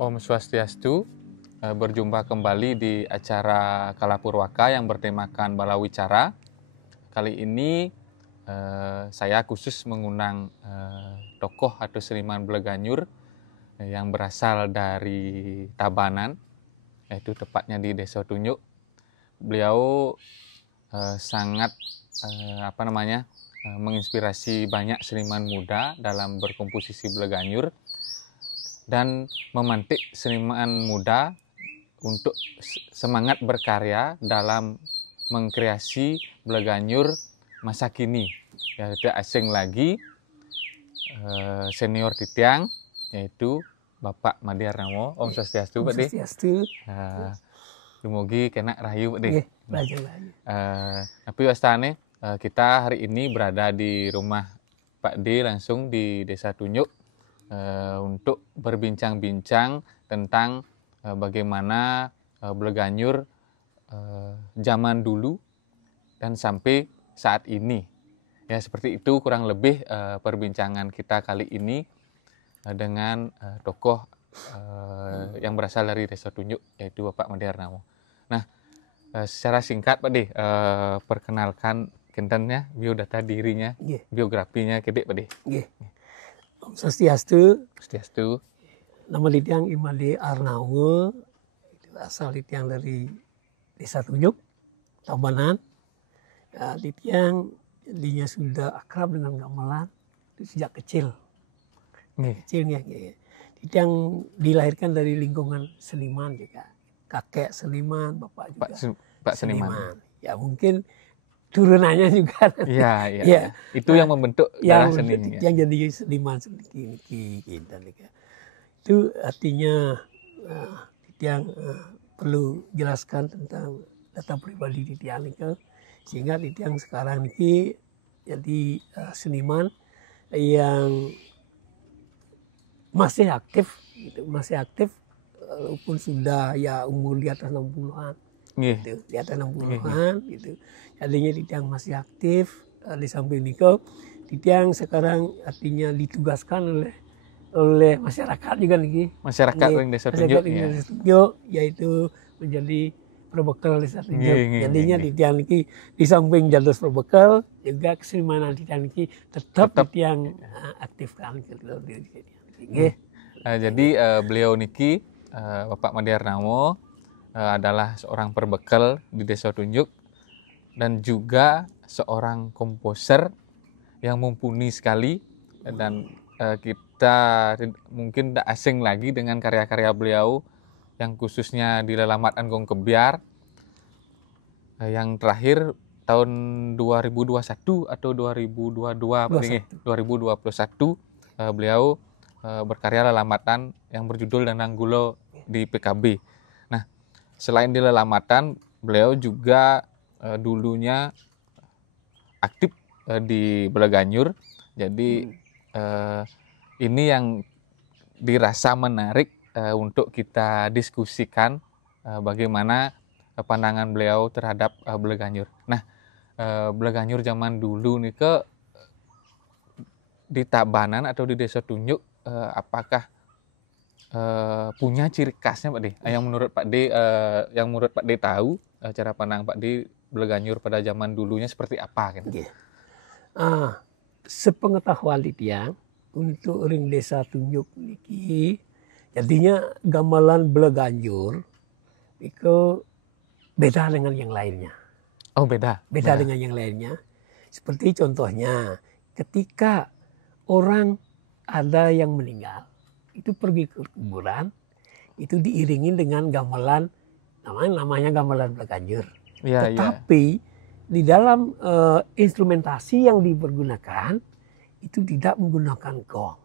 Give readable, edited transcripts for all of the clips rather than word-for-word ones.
Om Swastiastu, berjumpa kembali di acara Kalapurwaka yang bertemakan Balawicara. Kali ini saya khusus mengundang tokoh atau seniman Bleganjur yang berasal dari Tabanan, yaitu tepatnya di Desa Tunjuk. Beliau sangat menginspirasi banyak seniman muda dalam berkomposisi Bleganjur dan memantik seniman muda untuk semangat berkarya dalam mengkreasi Bleganjur masa kini. Ya, tidak asing lagi senior titiang, yaitu Bapak Made Arnamo. Om Swastiastu, Pak De. Swastiastu. Dumugi kena rahayu, Pak De. Rahayu. Tapi wastane kita hari ini berada di rumah Pak De langsung di Desa Tunjuk untuk berbincang-bincang tentang bagaimana Bleganjur zaman dulu dan sampai saat ini. Ya, seperti itu kurang lebih perbincangan kita kali ini dengan tokoh yang berasal dari Desa Tunjuk, yaitu Bapak Made Arnamo. Nah, secara singkat Pak De, perkenalkan kentennya, biodata dirinya, biografinya kedek Pak De. Om Swastiastu. Swastiastu. Nama litiang Made Arnamo, itu asal litiang dari Desa Tunjuk, Tabanan. Ya, litiang jadinya sudah akrab dengan gamelan sejak kecil. Kecilnya. Litiang dilahirkan dari lingkungan seniman juga. Kakek seniman, bapak juga Pak seniman. Ya mungkin turunannya juga. Iya. Itu yang membentuk darah seni. Yang jadi seniman sedikit. Itu artinya Titiang perlu jelaskan tentang data pribadi Titiang itu, sehingga Titiang sekarang ini jadi seniman yang masih aktif, walaupun sudah ya umur di atas 60-an. Gitu, di atas 60-an gitu. Jadinya Titiang masih aktif. Di samping itu Titiang sekarang artinya ditugaskan oleh masyarakat juga nih. Masyarakat yang Desa Tunjuk, yaitu menjadi perbekal Desa Tunjuk. Jadinya Titiang ini di samping jadus perbekal juga kesenimanan Titiang ini tetap Titiang aktifkan gitu. Jadi beliau niki Bapak Made Arnamo adalah seorang perbekal di Desa Tunjuk dan juga seorang komposer yang mumpuni sekali, dan kita mungkin tidak asing lagi dengan karya-karya beliau yang khususnya di Lelamat Anggong Kebiar yang terakhir tahun 2021 atau 2022 2021 beliau berkarya Lelamatan yang berjudul Danang Gulo di PKB. Nah, selain di Lelamatan, beliau juga dulunya aktif di Bleganjur. Jadi ini yang dirasa menarik untuk kita diskusikan bagaimana pandangan beliau terhadap Bleganjur. Nah, Bleganjur zaman dulu nih di Tabanan atau di Desa Tunjuk, apakah punya ciri khasnya Pak De? Yang menurut Pak De tahu, cara pandang Pak De Bleganjur pada zaman dulunya seperti apa kan? Sepengetahuan Titiang untuk orang Desa Tunjuk niki, jadinya gamelan Bleganjur itu beda dengan yang lainnya. Oh, beda dengan yang lainnya. Seperti contohnya ketika orang ada yang meninggal, itu pergi ke kuburan, itu diiringi dengan gamelan, namanya gamelan Bleganjur. Tetapi di dalam instrumentasi yang dipergunakan itu tidak menggunakan gong.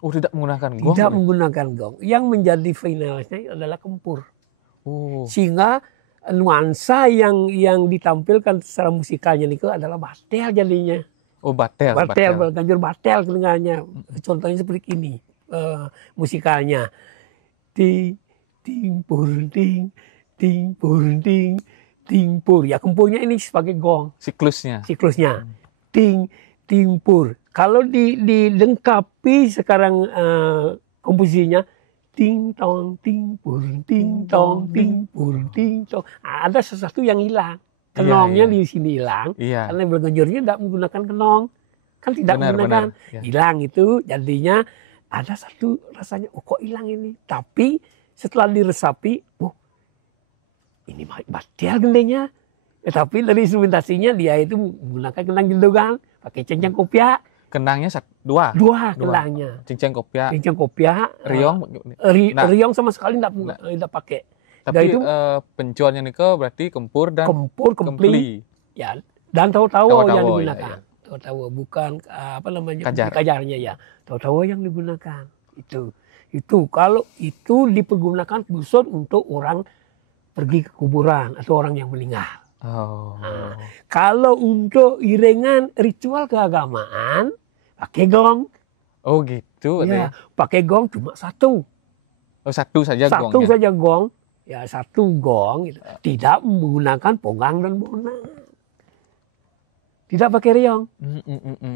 Oh, tidak menggunakan gong? Tidak menggunakan gong. Yang menjadi finalnya adalah kempur. Sehingga nuansa yang ditampilkan secara musikalnya itu adalah batel jadinya. Oh, batel. Bleganjur batel kedengarannya. Contohnya seperti ini musikalnya. Ting pur ting pur. Ya, kempurnya ini sebagai gong. Siklusnya. Ting pur. Kalau dilengkapi sekarang komposisinya ting tong ting pur ting tong ting pur ting tong. Ada sesuatu yang hilang. Kenongnya di sini hilang. Karena bergenjurnya tidak menggunakan kenong. Kan tidak menggunakan. Hilang itu jadinya ada satu rasanya, oh kok hilang ini. Tapi setelah diresapi, oh ini batel gendengnya. Tapi dari instrumentasinya dia itu menggunakan kenang gendongan, pakai cengceng kopiah. Kenangnya dua kenangnya. Cengceng kopiah. Riong. Riong sama sekali tidak pakai. Tapi itu pencuannya niko berarti kempur dan kempli. Ya, dan tahu-tahu yang digunakan. Tahu-tahu bukan apa namanya kajarnya ya. Tahu-tahu yang digunakan. Itu kalau itu dipergunakan khusus untuk orang pergi ke kuburan atau orang yang meninggal. Nah, kalau untuk iringan ritual keagamaan pakai gong. Oh gitu. Ya, pakai gong cuma satu. Oh satu saja gongnya. Satu saja gong. Ya satu gong. Gitu. Tidak menggunakan ponggang dan bonang. Tidak pakai riong.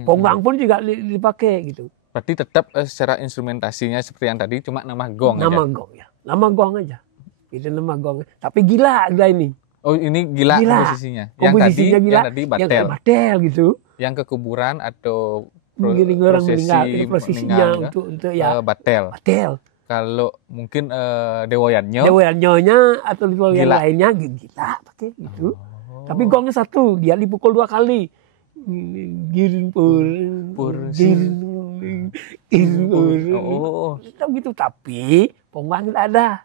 Ponggang pun juga dipakai gitu. Berarti tetap secara instrumentasinya seperti yang tadi cuma nama gong aja. Nama gong ya. Nama gong aja. Itu nama gong. Tapi gila ini. Oh ini gila komposisinya. Yang tadi batel. Yang batel gitu. Yang ke kuburan atau mengiring orang meninggal, prosesinya untuk ya batel. Kalau mungkin dewayannya atau ritual yang lainnya gila pakai gitu. Tapi gongnya satu, dia dipukul 2 kali. Giring pur. Gitu, tapi ponggang tidak ada.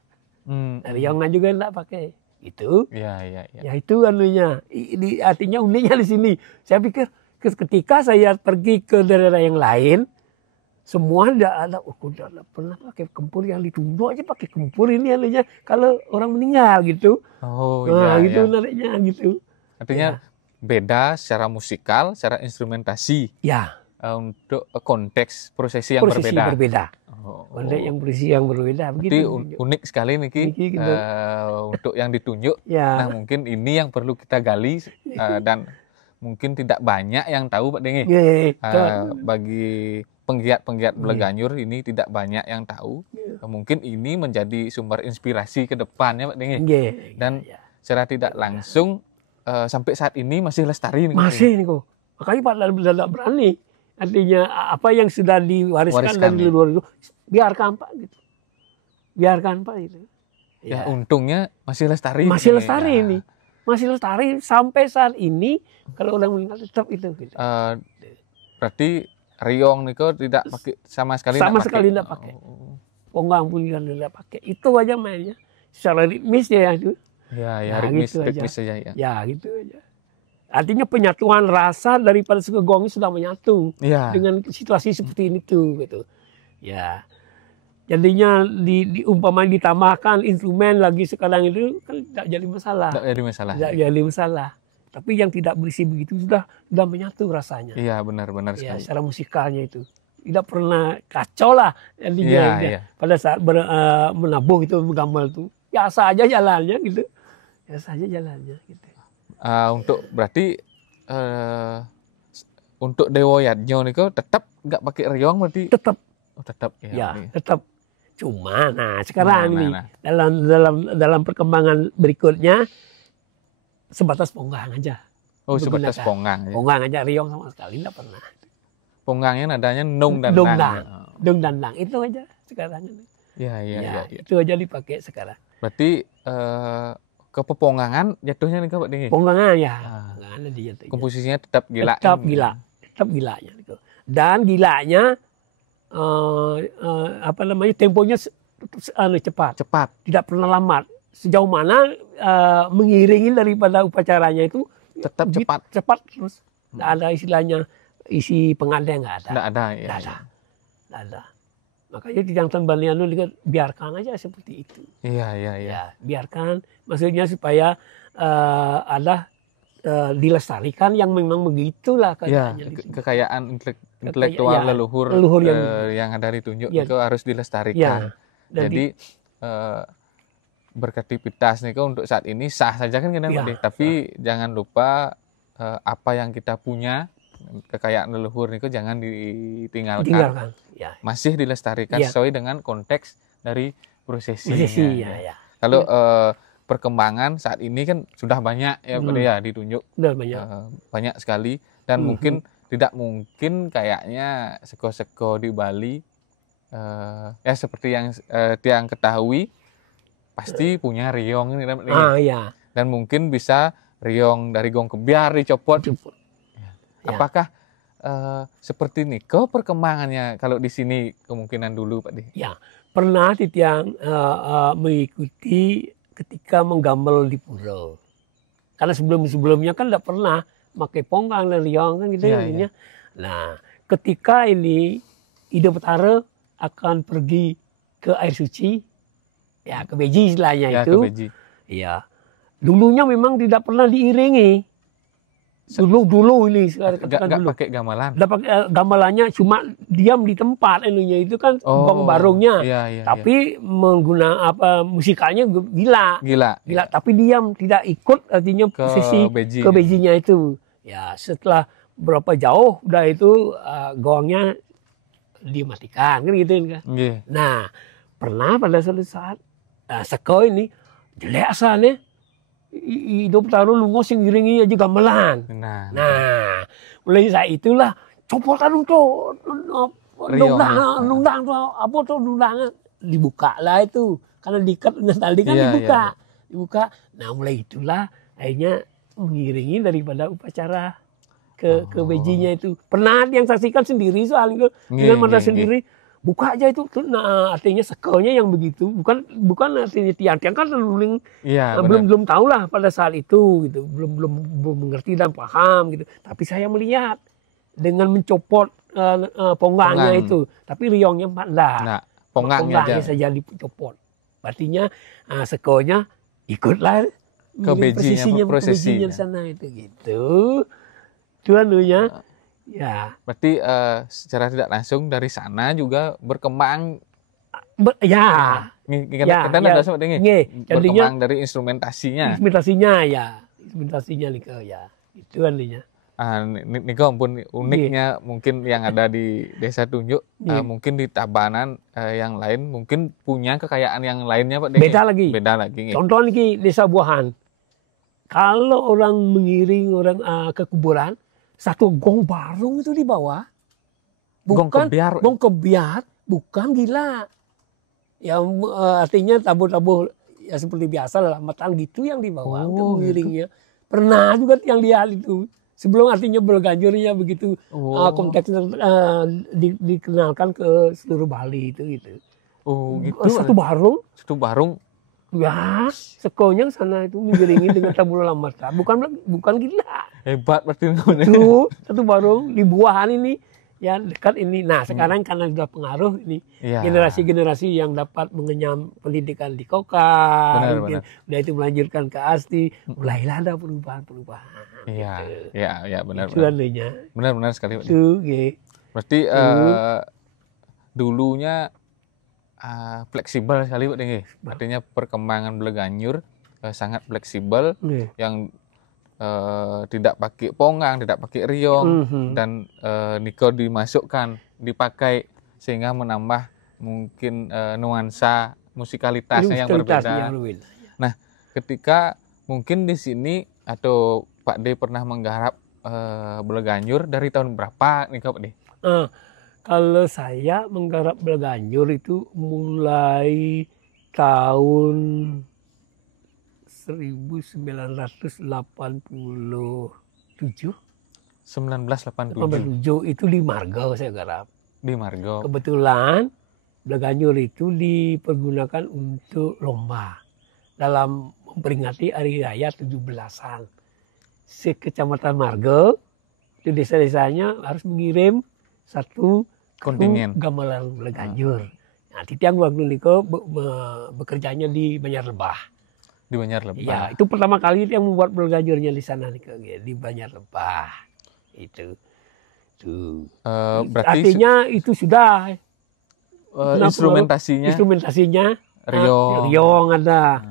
Riongnya juga tidak pakai. Itu. Ya itu anunya. Artinya uniknya di sini. Saya pikir ketika saya pergi ke daerah yang lain, semua tidak ada. Oh, tidak pernah pakai kempur yang ditunjuk aja pakai kempur ini anunya. Kalau orang meninggal gitu. Gitu nariknya gitu. Artinya beda secara musikal, secara instrumentasi. Ya. Untuk konteks prosesi yang berbeda. Konteks yang prosesi yang berbeda. Berarti unik sekali nih untuk yang ditunjuk. Nah mungkin ini yang perlu kita gali dan mungkin tidak banyak yang tahu Pak Dengi. Bagi penggiat Beleganyur ini tidak banyak yang tahu. Mungkin ini menjadi sumber inspirasi ke depannya Pak Dengi. Dan secara tidak langsung sampai saat ini masih lestari nih. Masih nih kok. Makanya Pak tidak berani. Artinya apa yang sudah diwariskan dari luar itu biarkan Pak gitu. Biarkan Pak itu. Ya untungnya masih lestari. Masih lestari ini. Masih lestari sampai saat ini kalau orang meninggal tetap itu. Gitu. Berarti riong nih kok tidak pakai sama sekali. Sama sekali tidak pakai. Ponggang pun tidak pakai. Itu aja mainnya. Secara ritmis ya itu. Ya ritmis saja ya. Ya gitu aja. Artinya penyatuan rasa daripada segegongnya sudah menyatu dengan situasi seperti ini tuh gitu. Ya. Jadinya diumpamanya ditambahkan instrumen lagi sekarang itu kan tidak jadi masalah. Tidak jadi masalah. Tapi yang tidak berisi begitu sudah menyatu rasanya. Iya benar sekali. Secara musikalnya itu tidak pernah kacau lah jadinya. Pada saat menabuh itu menggambar itu biasa aja jalannya gitu. Biasa aja jalannya gitu. Untuk berarti untuk dewoyatnya nih kok tetap nggak pakai riong berarti? Tetap. Tetap tetap. Cuma sekarang ini dalam perkembangan berikutnya sebatas ponggang aja. Oh sebatas ponggang. Ponggang aja, riong sama sekali nggak pernah. Ponggangnya nadanya nung dan dang. Itu aja sekarang ini. Ya. Itu aja dipakai sekarang. Berarti kepeponggangan jatuhnya nih Pak Dengi? Ponggangan ya. Komposisinya tetap gila. Tetap gilanya. Dan gilanya temponya cepat. Tidak pernah lambat. Sejauh mana mengiringi daripada upacaranya itu tetap cepat terus. Tidak ada istilahnya isi pengadeng, nggak ada. Tidak ada. Makanya yang Tambalian itu biarkan aja seperti itu. Iya. Biarkan, maksudnya supaya dilestarikan yang memang begitulah keadaannya. Kekayaan intelektual leluhur yang ada ditunjuk itu harus dilestarikan. Jadi berkreativitas nih untuk saat ini sah saja kan tapi jangan lupa apa yang kita punya. Kekayaan leluhur itu jangan ditinggalkan. Masih dilestarikan sesuai dengan konteks dari prosesi. Ya. Kalau perkembangan saat ini kan sudah banyak ya Pak De ya ditunjuk. Sudah banyak. Banyak sekali dan mungkin tidak mungkin kayaknya seko-seko di Bali ya seperti yang ketahui pasti punya riong ini. Ya. Dan mungkin bisa riong dari gong kebiar dicopot. Ya. Apakah seperti ini perkembangannya kalau di sini kemungkinan dulu Pak De? Ya, pernah Titiang mengikuti ketika menggambel di pura. Karena sebelumnya kan tidak pernah pakai ponggang dan riong kan gitu ya. Nah, ketika ini Ida Betara akan pergi ke air suci, ya ke Beji istilahnya ya, itu. Ke Beji. Ya, dulunya memang tidak pernah diiringi. Dulu ini nggak pakai gamelan. Nggak pakai gamelannya, cuma diam di tempat ininya itu kan gong barungnya. Tapi menggunakan musikalnya gila. Tapi diam, tidak ikut artinya posisi ke bejinya itu. Ya, setelah berapa jauh udah itu gongnya dimatikan kan gitu kan. Nah, pernah pada suatu saat seko ini jelek asalnya hidup taruh lungo sing ngiringi aja gamelan. Nah, mulai saat itulah copotan untuk nundang apa tuh nundang dibuka lah itu karena diikat dengan tali kan dibuka. Nah, mulai itulah akhirnya mengiringi daripada upacara ke bejinya itu. Pernah yang saksikan sendiri soalnya dengan mata sendiri. Buka aja itu, nah artinya sekelnya yang begitu, bukan artinya tiang-tiang kan belum tahu lah pada saat itu gitu, belum mengerti dan paham gitu. Tapi saya melihat dengan mencopot ponggangnya itu, tapi riongnya enggak. Nah, ponggangnya saja dicopot. Artinya sekelnya ikutlah ke prosesinya sana itu gitu. Tuanunya. Ya. Berarti secara tidak langsung dari sana juga berkembang. Berkembang dari instrumentasinya. Instrumentasinya ya. Itu artinya. Niko ampun uniknya mungkin yang ada di Desa Tunjuk, mungkin di Tabanan yang lain mungkin punya kekayaan yang lainnya Pak. Beda lagi. Contoh lagi Desa Buahan. Kalau orang mengiring orang ke kuburan, satu gong barung itu di bawah, gong kebiar, bukan gila. Yang artinya tabuh-tabuh ya seperti biasa lah, matan gitu yang di bawah untuk mengiringnya. Pernah juga yang lihat itu. Sebelum artinya berganjurnya begitu konteksnya dikenalkan ke seluruh Bali itu gitu. Gitu. Satu barung. Ya, sekonya sana itu mengiringi dengan tabur lamata. Bukan gila. Hebat berarti. Itu satu barung di Buahan ini ya dekat ini. Nah, sekarang karena sudah pengaruh ini generasi-generasi yang dapat mengenyam pendidikan di Kokar, udah itu melanjutkan ke Asti, mulailah ada perubahan. Iya, benar. Itu artinya. Benar sekali. Itu, berarti dulunya fleksibel sekali Pak Dengge. Artinya perkembangan Bleganjur sangat fleksibel yang tidak pakai ponggang, tidak pakai riong dan niko dipakai sehingga menambah mungkin nuansa musikalitasnya yang berbeda. Nah, ketika mungkin di sini atau Pak D pernah menggarap Bleganjur dari tahun berapa nih Pak D? Kalau saya menggarap Bleganjur itu mulai tahun 1987. 1987 itu di Margo saya garap. Di Margo. Kebetulan Bleganjur itu dipergunakan untuk lomba dalam memperingati hari raya 17-an. Sekecamatan Margo itu desa-desanya harus mengirim satu kontingen gamelan Bleganjur. Nah, Titiang waktu itu bekerjanya di Banjar Lebah. Di Banjar Lebah. Ya, itu pertama kali yang membuat Bleganjurnya di sana di Banjar Lebah. Itu. Berarti artinya itu sudah instrumentasinya riong ada.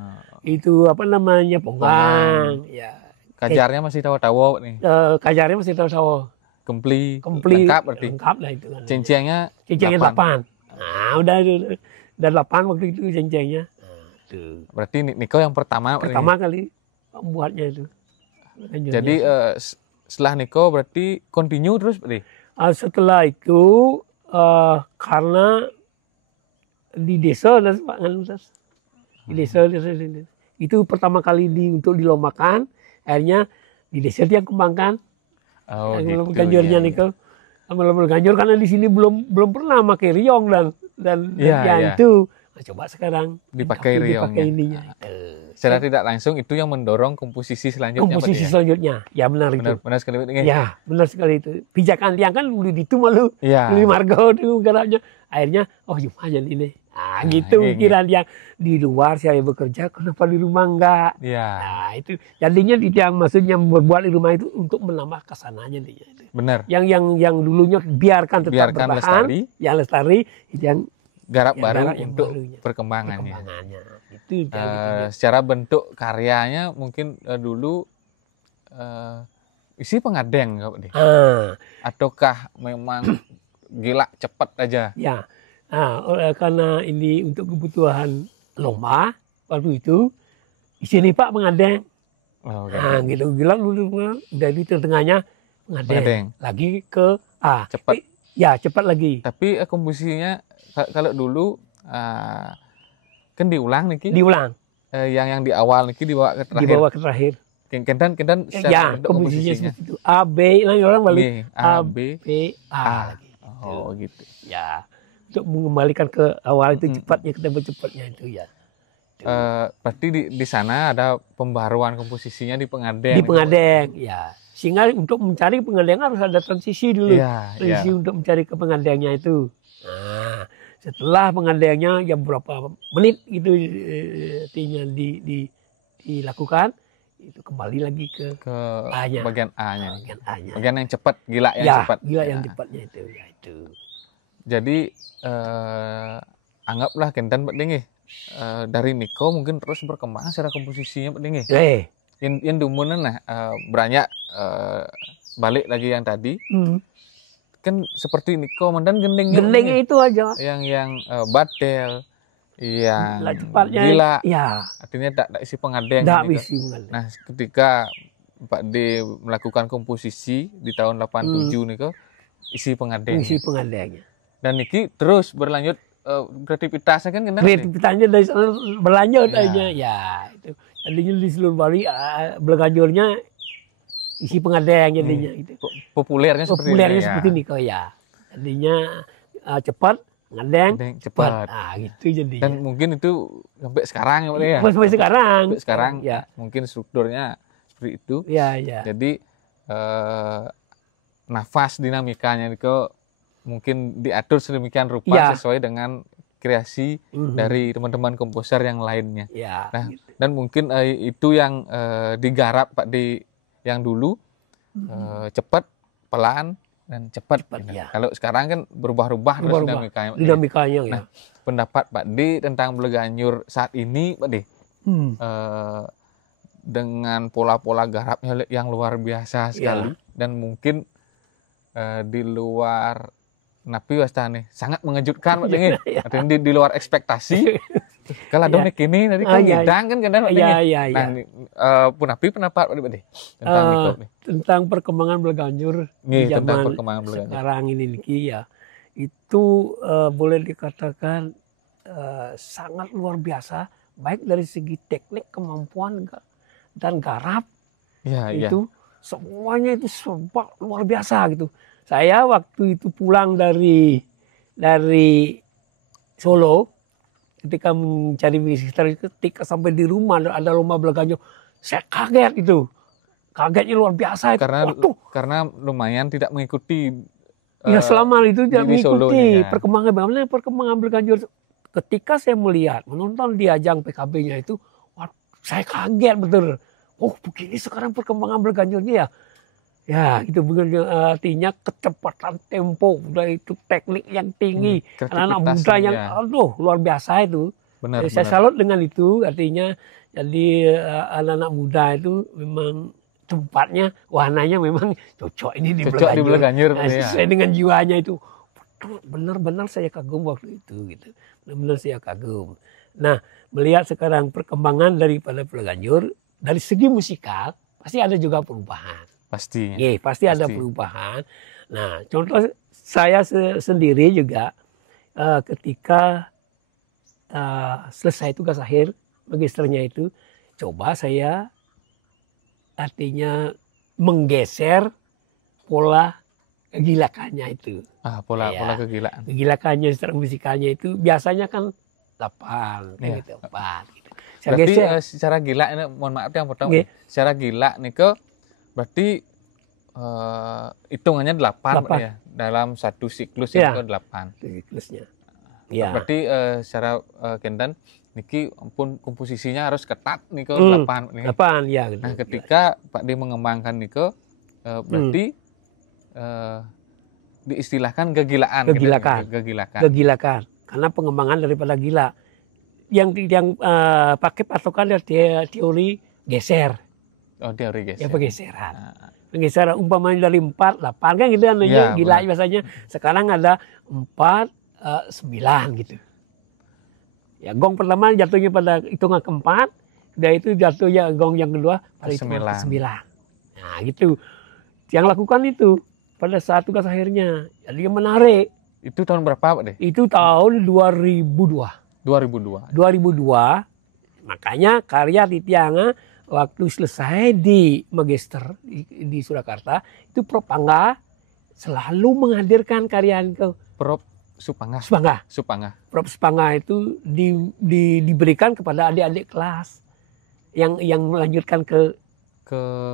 Itu apa namanya? Ponggang. Ya. Kajarnya masih tahu-tahu nih. Kajarnya masih tahu-tahu. Kempli lengkap berarti. Lengkap lah itu kan. Cincangnya 8. Nah, udah ada 8 waktu itu cengcengnya. Nah, tuh. Berarti Niko yang pertama kali membuatnya itu. Jadi setelah Niko berarti continue terus berarti? Setelah itu karena di desa Pak di desa itu pertama kali untuk dilombakan, akhirnya di desa dia kembangkan. Oh, gitu, iya, ganjurnya Niko. Lomba ganjur karena di sini belum pernah pakai riong dan itu. Nah, coba sekarang dipakai riongnya. ininya. Secara tidak langsung itu yang mendorong komposisi selanjutnya. Komposisi selanjutnya, ya benar itu. Benar sekali. Ya benar sekali itu. Pijakan tiang kan dulu itu malu, beli margo itu garapnya. Akhirnya lumayan ini. Nah, gitu pikiran yang di luar saya bekerja, kenapa di rumah enggak? Nah itu jadinya di tiang maksudnya berbuat di rumah itu untuk menambah kesananya dia. Benar. Yang dulunya biarkan tetap bertahan, yang lestari, yang garap baru untuk perkembangannya. Itu secara bentuk karyanya mungkin dulu isi pengadeng ataukah memang gila cepat aja? Ya, karena ini untuk kebutuhan lomba waktu itu isi nih Pak pengadeng. Gitu gila dulu udah di tengahnya pengadeng. Lagi ke cepat. Ya cepat lagi. Tapi komposisinya kalau dulu kan diulang nih. Diulang. Yang di awal nih dibawa ke terakhir. Dibawa ke terakhir. Kendan ya komposisinya seperti itu. A B lagi orang balik. A B A. Oh gitu. Ya untuk mengembalikan ke awal itu cepatnya itu ya. Berarti di sana ada pembaruan komposisinya di pengadeng. Di pengadeng ya. Sehingga untuk mencari pengadeng harus ada transisi dulu. Transisi untuk mencari ke pengadengnya itu. Nah, setelah pengadengnya jam berapa menit gitu artinya dilakukan, itu kembali lagi ke A-nya. Bagian A-nya. A-nya. Bagian yang cepat, gila yang cepat. Gila yang cepatnya itu. Jadi anggaplah Kentan Pak Dengi dari Niko mungkin terus berkembang secara komposisinya Pak Dengi. Yang dumunan beranyak balik lagi yang tadi. Kan seperti Niko mandan gendengnya itu aja. Yang batel, yang cepatnya, gila. Ya. Artinya tak isi pengadeng. Nah, ketika Pak D melakukan komposisi di tahun 87 Niko isi pengadeng. Isi pengadengnya. Dan Niki terus berlanjut kreativitasnya kan kreativitasnya dari sana berlanjut aja ya itu jadinya di seluruh Bali berganjurnya isi pengadeng jadinya itu populernya seperti ini ya jadinya cepat pengadeng cepat gitu jadinya dan mungkin itu sampai sekarang ya sampai sekarang ya mungkin strukturnya seperti itu jadi nafas dinamikanya itu mungkin diatur sedemikian rupa sesuai dengan kreasi dari teman-teman komposer yang lainnya. Nah, dan mungkin itu yang digarap Pak di yang dulu cepat, pelan dan cepat. Kalau sekarang kan berubah-ubah terus dinamikanya. Nah, pendapat Pak D tentang Bleganjur saat ini Pak D dengan pola-pola garapnya yang luar biasa sekali dan mungkin di luar Napi wastane sangat mengejutkan Pak Dengi. Artinya di luar ekspektasi. Kalau ada ini tadi kan ngidang kan Pak Dengi. Nah, Punapi pendapat Pak Dengi tentang Niko nih. Tentang perkembangan Bleganjur di zaman sekarang ini Niki ya. Itu boleh dikatakan sangat luar biasa baik dari segi teknik, kemampuan dan garap. Itu semuanya itu serba luar biasa gitu. Saya waktu itu pulang dari Solo, ketika mencari visitor, ketika sampai di rumah ada lomba Bleganjur, saya kaget itu, kagetnya luar biasa. Karena lumayan tidak mengikuti. Selama itu tidak mengikuti perkembangan Bleganjur. Ketika saya menonton di ajang PKB-nya itu, saya kaget betul. Oh begini sekarang perkembangan Bleganjurnya ya. Ya, itu benar artinya kecepatan tempo, udah itu teknik yang tinggi, anak-anak muda yang luar biasa itu. Saya salut dengan itu, artinya jadi anak-anak muda itu memang tempatnya, warnanya memang cocok ini di Bleganjur. Bleganjur sesuai dengan jiwanya itu. benar-benar saya kagum waktu itu gitu. Benar-benar saya kagum. Nah, melihat sekarang perkembangan daripada Pulau dari segi musikal pasti ada juga perubahan. Pastinya. Pasti ada perubahan. Nah, contoh saya sendiri juga ketika selesai tugas akhir magisternya itu, coba saya artinya menggeser pola kegilakannya itu. Pola kegilaan. Kegilakannya secara musikalnya itu biasanya kan 8, gitu, 4. Gitu. Berarti secara gila ini, mohon maaf yang potong. Secara gila nih berarti hitungannya 8 ya dalam satu siklus itu 8. Siklusnya. Berarti secara Kendan niki pun komposisinya harus ketat nih 8 nih. 8 ya. Gitu. Nah, ketika Pak D mengembangkan nih berarti diistilahkan kegilaan. Kegilakan. Karena pengembangan daripada gila. Yang pakai patokan dari teori geser. Oh, teori geser. Ya, pergeseran. Pergeseran umpamanya dari 4, 8 kan gitu kan gila biasanya. Sekarang ada 4, 9 gitu. Ya, gong pertama jatuhnya pada hitungan keempat, dan itu jatuhnya gong yang kedua pada hitungan ke-9. Nah, gitu. Yang lakukan itu pada saat tugas akhirnya. Jadi menarik. Itu tahun berapa, Pak deh? Itu tahun 2002. 2002. Makanya karya Titianga waktu selesai di magister di Surakarta, itu Prof Pangga selalu menghadirkan karya ke Prof Supangga. Prof Supangga itu diberikan kepada adik-adik kelas yang melanjutkan ke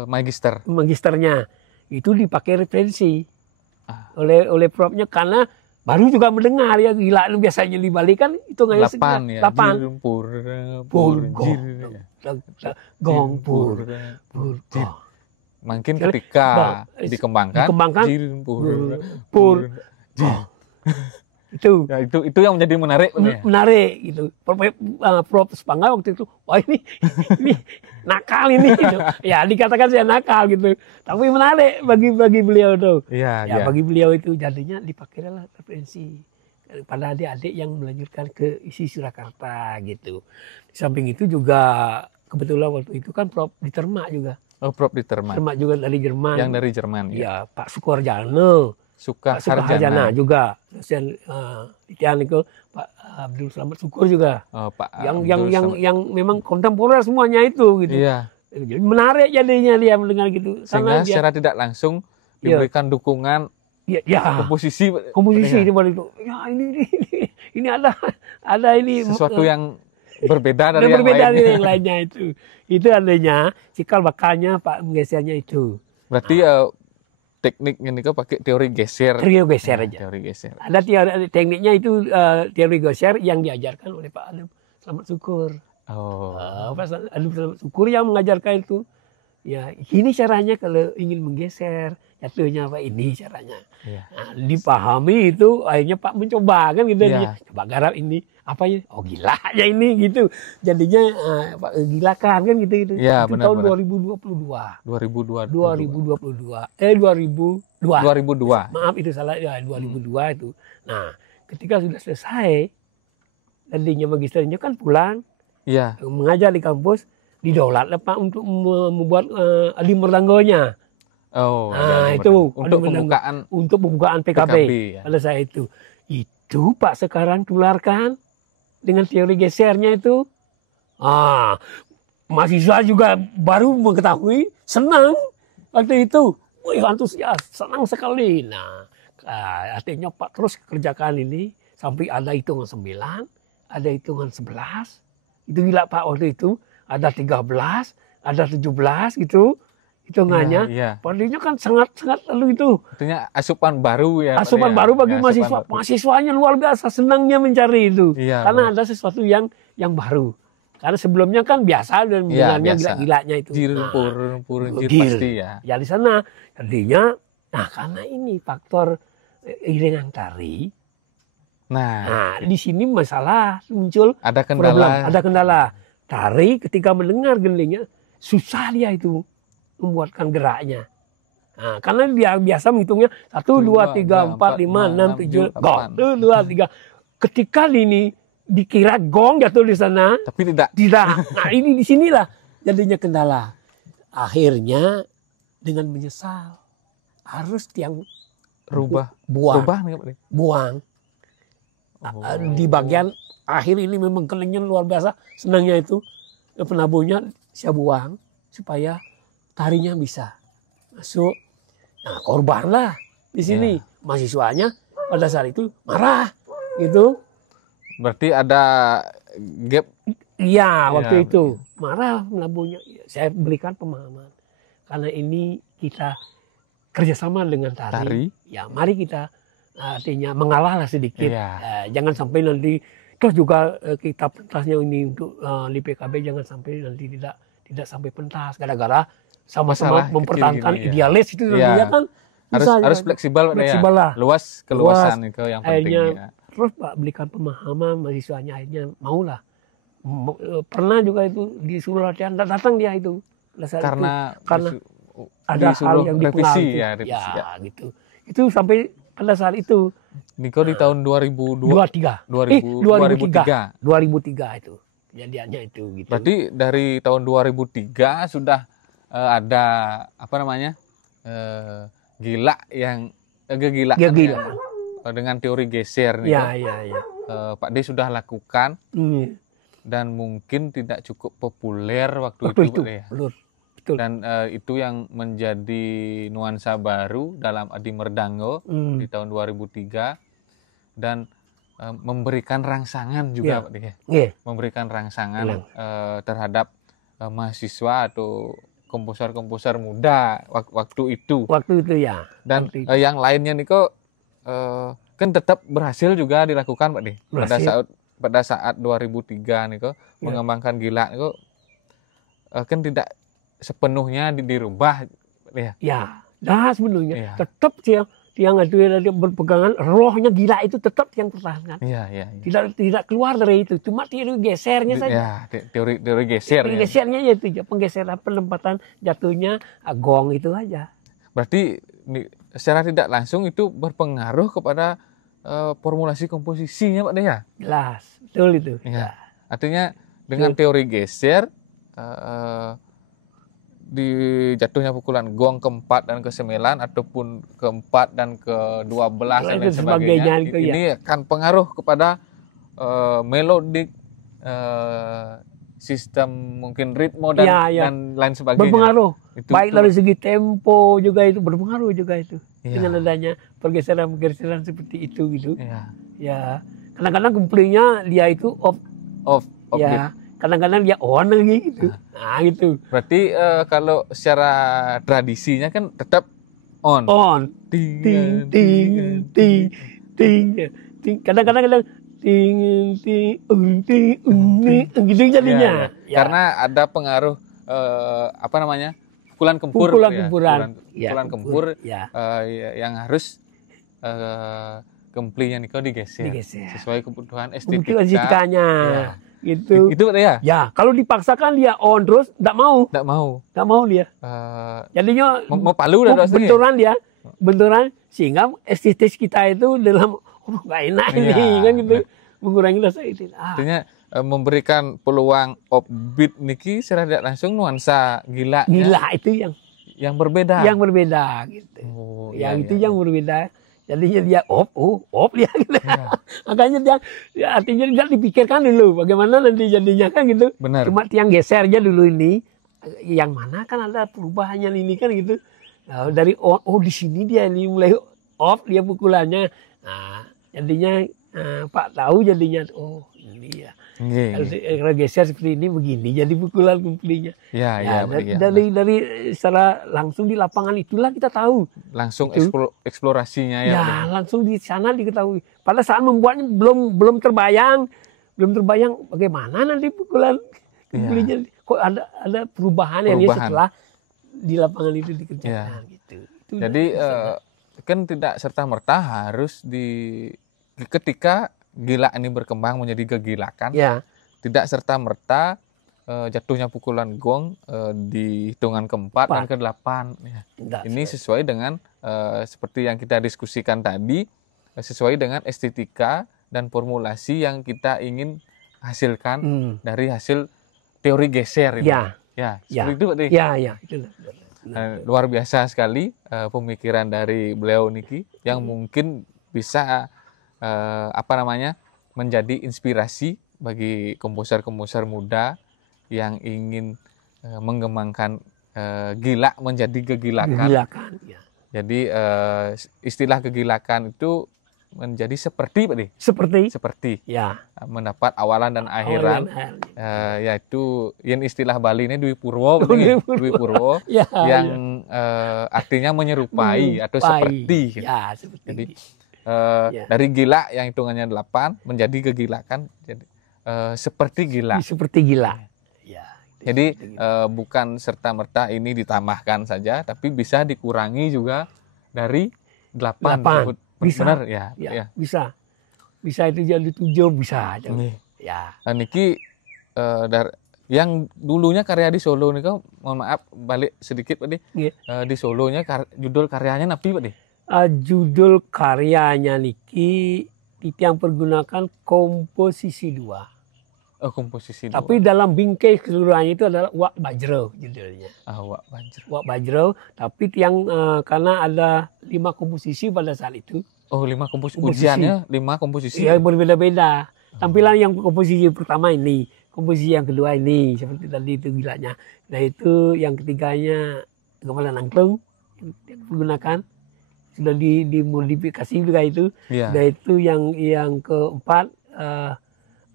magisternya. Itu dipakai referensi oleh profnya karena baru juga mendengar ya gila itu biasanya dibalikan itu nggak 8 ya. 8. Gong pur. Mungkin ketika dikembangkan pur. Itu yang menjadi menarik. Menarik gitu. Prof Supangga waktu itu, wah ini nakal ini. Gitu. Ya dikatakan saya nakal gitu. Tapi menarik bagi beliau tuh. Iya. Bagi beliau itu jadinya dipakailah referensi pada adik-adik yang melanjutkan ke isi Surakarta gitu. Di samping itu juga kebetulan waktu itu kan Prof diterma juga. Oh, Prof diterma. Terma juga dari Jerman. Yang dari Jerman ya. Ya, Pak Sukoharjana. Sukoharjana juga. Titian itu Pak Abdul Selamat Syukur juga. Oh, Pak yang memang kontemporer semuanya itu gitu. Iya. Jadi menarik jadinya dia mendengar gitu. Sehingga secara tidak langsung diberikan dukungan komposisi di balik itu. Ya ini ada ini sesuatu yang berbeda dari yang lainnya itu. Itu adanya cikal bakalnya Pak menggesernya itu. Berarti tekniknya ini pakai teori geser. Teori geser aja. Teori geser. Ada tekniknya itu teori geser yang diajarkan oleh Pak Adem Selamat Syukur. Pak Adem Selamat Syukur yang mengajarkan itu. Ya, ini caranya kalau ingin menggeser. Jatuhnya apa ini caranya. Nah, dipahami itu akhirnya Pak mencoba kan gitu. Coba garap ini. Apa ya? Oh gila ya ini gitu. Jadinya Pak gilakan kan gitu. Ya, itu benar, tahun benar. 2002. Maaf itu salah ya 2002 itu. Nah, ketika sudah selesai tadinya magisternya kan pulang. Iya. Mengajar di kampus didaulatlah Pak untuk membuat Adi Merlanggonya. Oh, itu untuk pembukaan PKB ya. pada saya itu Pak sekarang tularkan dengan teori gesernya itu. Mahasiswa juga baru mengetahui, senang waktu itu. Wih, antusias, senang sekali. Nah, artinya Pak terus kerjakan ini sampai ada hitungan 9, ada hitungan 11. Itu gila Pak waktu itu. Ada 13, ada 17 gitu. Hitungannya, Padanya kan sangat lalu itu. Artinya asupan baru ya. Asupan baru bagi mahasiswa. Mahasiswanya luar biasa senangnya mencari itu. Karena ada sesuatu yang baru. Karena sebelumnya kan biasa dan mendengarnya gila-gilanya itu. Pur pasti ya. Ya di sana. Artinya, karena ini faktor iringan tari. Nah, di sini masalah muncul. Ada kendala. Problem, ada kendala. Tari ketika mendengar gendingnya susah dia itu membuatkan geraknya. Nah, karena dia biasa menghitungnya 1, 2, 3, 4, 5, 6, 7, gong. 1, 2, 3. Ketika ini dikira gong jatuh di sana, Tapi tidak. tidak. Nah ini di sinilah jadinya kendala. Akhirnya dengan menyesal harus tiang Rubah. buang. Rubah nih, Pak De. Buang. Oh. Di bagian akhir ini memang keningnya luar biasa. Senangnya itu penabuhnya saya buang supaya tarinya bisa masuk. Nah korbanlah di sini. Mahasiswanya pada saat itu marah gitu. Berarti ada gap. Iya waktu Ya, itu marah penabuhnya. Saya berikan pemahaman karena ini kita kerjasama dengan tari. Ya mari kita artinya mengalahlah sedikit. Iya. Jangan sampai nanti terus juga kita pentasnya ini untuk di PKB jangan sampai nanti tidak sampai pentas gara-gara sama-sama Masalah mempertahankan kecil gini, idealis itu nantinya kan harus fleksibel, Pak De, ya. fleksibel lah. Luas keluasan itu yang penting Akhirnya ya. terus Pak berikan pemahaman mahasiswanya akhirnya maulah. Pernah juga itu disuruh latihan datang dia itu. Karena Ada hal yang revisi dipengaruhi. ya, revisi ya. Gitu. Itu sampai pada saat itu. Niko di tahun 2003 itu kejadiannya itu gitu. Berarti dari tahun 2003 sudah ada apa namanya gila yang gila dengan teori geser nih. Ya. Pak D sudah lakukan dan mungkin tidak cukup populer waktu itu, Pak D, ya. Betul. Dan itu yang menjadi nuansa baru dalam Adi Merdango di tahun 2003 dan memberikan rangsangan juga, Pak D, ya. Memberikan rangsangan terhadap mahasiswa atau komposer-komposer muda waktu itu. Waktu itu ya. Dan yang lainnya nih kok kan tetap berhasil juga dilakukan, Pak D. Pada saat 2003 nih kok mengembangkan gila nih kok kan tidak sepenuhnya dirubah, ya. Ya, dah sebenarnya tetap yang ada berpegangan rohnya gila itu tetap yang pertahankan. Iya. Tidak keluar dari itu, cuma teori gesernya saja. Ya, teori geser. Teori gesernya ya itu, penggeseran penempatan jatuhnya gong itu aja. Berarti secara tidak langsung itu berpengaruh kepada formulasi komposisinya, Pak De, ya. Jelas, betul itu. Ya. Artinya dengan teori geser di jatuhnya pukulan gong ke-4 dan ke-9 ataupun ke-4 dan ke-12 dan lain sebagainya ini akan pengaruh kepada melodik, sistem mungkin ritme dan lain sebagainya. Berpengaruh. Baik dari segi tempo juga itu berpengaruh juga itu. Dengan adanya pergeseran seperti itu gitu. Ya. Kadang-kadang kumplinya dia itu off ya. Kadang-kadang dia on lagi gitu. Nah gitu. Berarti kalau secara tradisinya kan tetap on. Ting. Kadang-kadang ting gitu jadinya. Ya. Karena ada pengaruh apa namanya? Pukulan kempur. Pukulan kempur yang harus kemplinya Niko digeser. Sesuai kebutuhan estetikanya. Gitu. Itu ya. Ya, kalau dipaksakan dia on terus enggak mau dia. Jadinya mau palu dah benturan sehingga estetis kita itu dalam enggak enak ini kan gitu. Mengurangi rasa itu. Artinya memberikan peluang offbeat niki secara tidak langsung nuansa gila itu yang berbeda gitu. Yang berbeda. Jadinya dia off dia gitu. Makanya dia artinya tidak dipikirkan dulu bagaimana nanti jadinya kan gitu. Benar. Cuma tiang gesernya dulu ini yang mana kan ada perubahannya ini kan gitu. Nah, dari di sini dia ini mulai off dia pukulannya. Nah, jadinya Pak tahu jadinya ini ya. Kalau geser seperti ini begini jadi pukulan kumplinya. Dari secara langsung di lapangan itulah kita tahu. Langsung eksplorasinya ya. Ya, langsung di sana diketahui. Pada saat membuatnya belum terbayang bagaimana nanti pukulan kumplinya. Kok ada perubahan yang setelah di lapangan itu dikerjakan gitu. Jadi kan tidak serta-merta harus ketika gila ini berkembang menjadi kegilakan, tidak serta-merta jatuhnya pukulan gong di hitungan keempat dan ke-8. Ya. Ini sesuai dengan seperti yang kita diskusikan tadi, sesuai dengan estetika dan formulasi yang kita ingin hasilkan dari hasil teori geser ini. Seperti itu Pak De. Luar biasa sekali pemikiran dari beliau niki yang mungkin bisa menjadi inspirasi bagi komposer-komposer muda yang ingin mengembangkan gila menjadi kegilakan. Jadi istilah kegilakan itu menjadi seperti Pak De. Seperti. Mendapat awalan dan akhiran. Yaitu yang istilah Bali ini Dwi Purwo. Dwi Purwo yang artinya menyerupai atau seperti. Jadi dari gila yang hitungannya 8 menjadi kegilakan. Jadi seperti gila. Jadi bukan serta-merta ini ditambahkan saja, tapi bisa dikurangi juga dari 8. Benar ya? Bisa itu jadi 7 bisa. Niki yang dulunya karya di Solo nih, mohon maaf balik sedikit Pak De. Di Solonya judul karyanya napi Pak De? Judul karyanya niki yang pergunakan komposisi 2. Komposisi 2. Tapi dalam bingkai keseluruhannya itu adalah Wak Bajro judulnya. Wak Bajro. Tapi yang karena ada 5 komposisi pada saat itu. 5 komposisi. Ujiannya 5 komposisi. Ya berbeda-beda. Tampilan yang komposisi pertama ini, komposisi yang kedua ini, seperti tadi itu gilanya. Nah itu yang ketiganya gamelan angklung yang digunakan sudah dimodifikasi juga itu. Nah itu yang keempat.